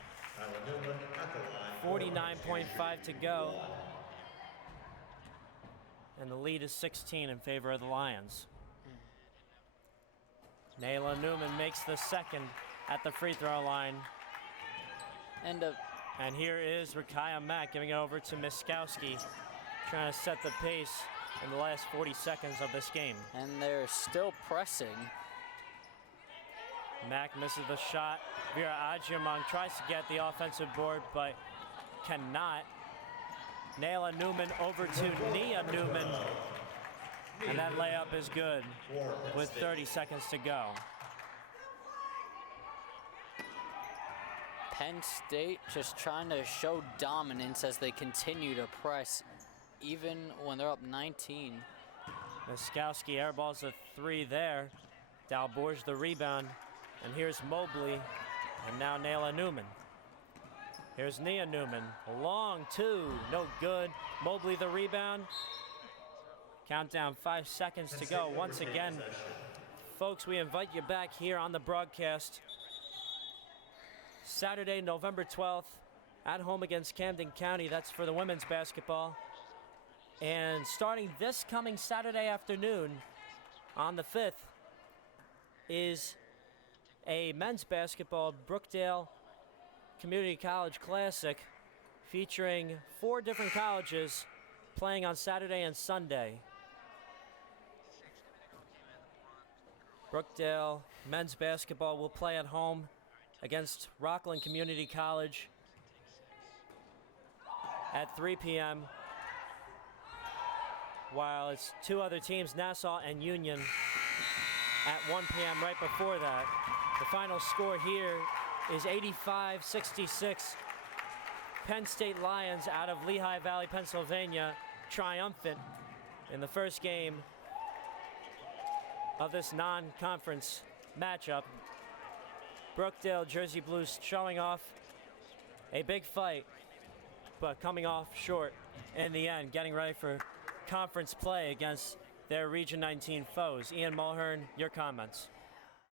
49.5 to go. And the lead is 16 in favor of the Lions. Nayla Newman makes the second at the free throw line. And here is Rakaya Mack giving it over to Miskowski, trying to set the pace in the last 40 seconds of this game. And they're still pressing. Mack misses the shot. Vera Agyemang tries to get the offensive board, but cannot. Nayla Newman over to Nia Newman. And that layup is good with 30 seconds to go. Penn State just trying to show dominance as they continue to press, even when they're up 19. Miskowski airballs a three there. Dalbourge the rebound. And here's Mobley, and now Nayla Newman. Here's Nia Newman, a long two, no good. Mobley the rebound. Countdown, 5 seconds to go. Once again, folks, we invite you back here on the broadcast. Saturday, November 12th, at home against Camden County. That's for the women's basketball. And starting this coming Saturday afternoon on the 5th is a men's basketball Brookdale Community College Classic featuring 4 different colleges playing on Saturday and Sunday. Brookdale men's basketball will play at home against Rockland Community College at 3 p.m. while it's 2 other teams, Nassau and Union, at 1 p.m. right before that. The final score here is 85-66. Penn State Lions out of Lehigh Valley, Pennsylvania, triumphant in the first game of this non-conference matchup. Brookdale Jersey Blues showing off a big fight, but coming off short in the end, getting ready for conference play against their Region 19 foes. Ian Mulhern, your comments.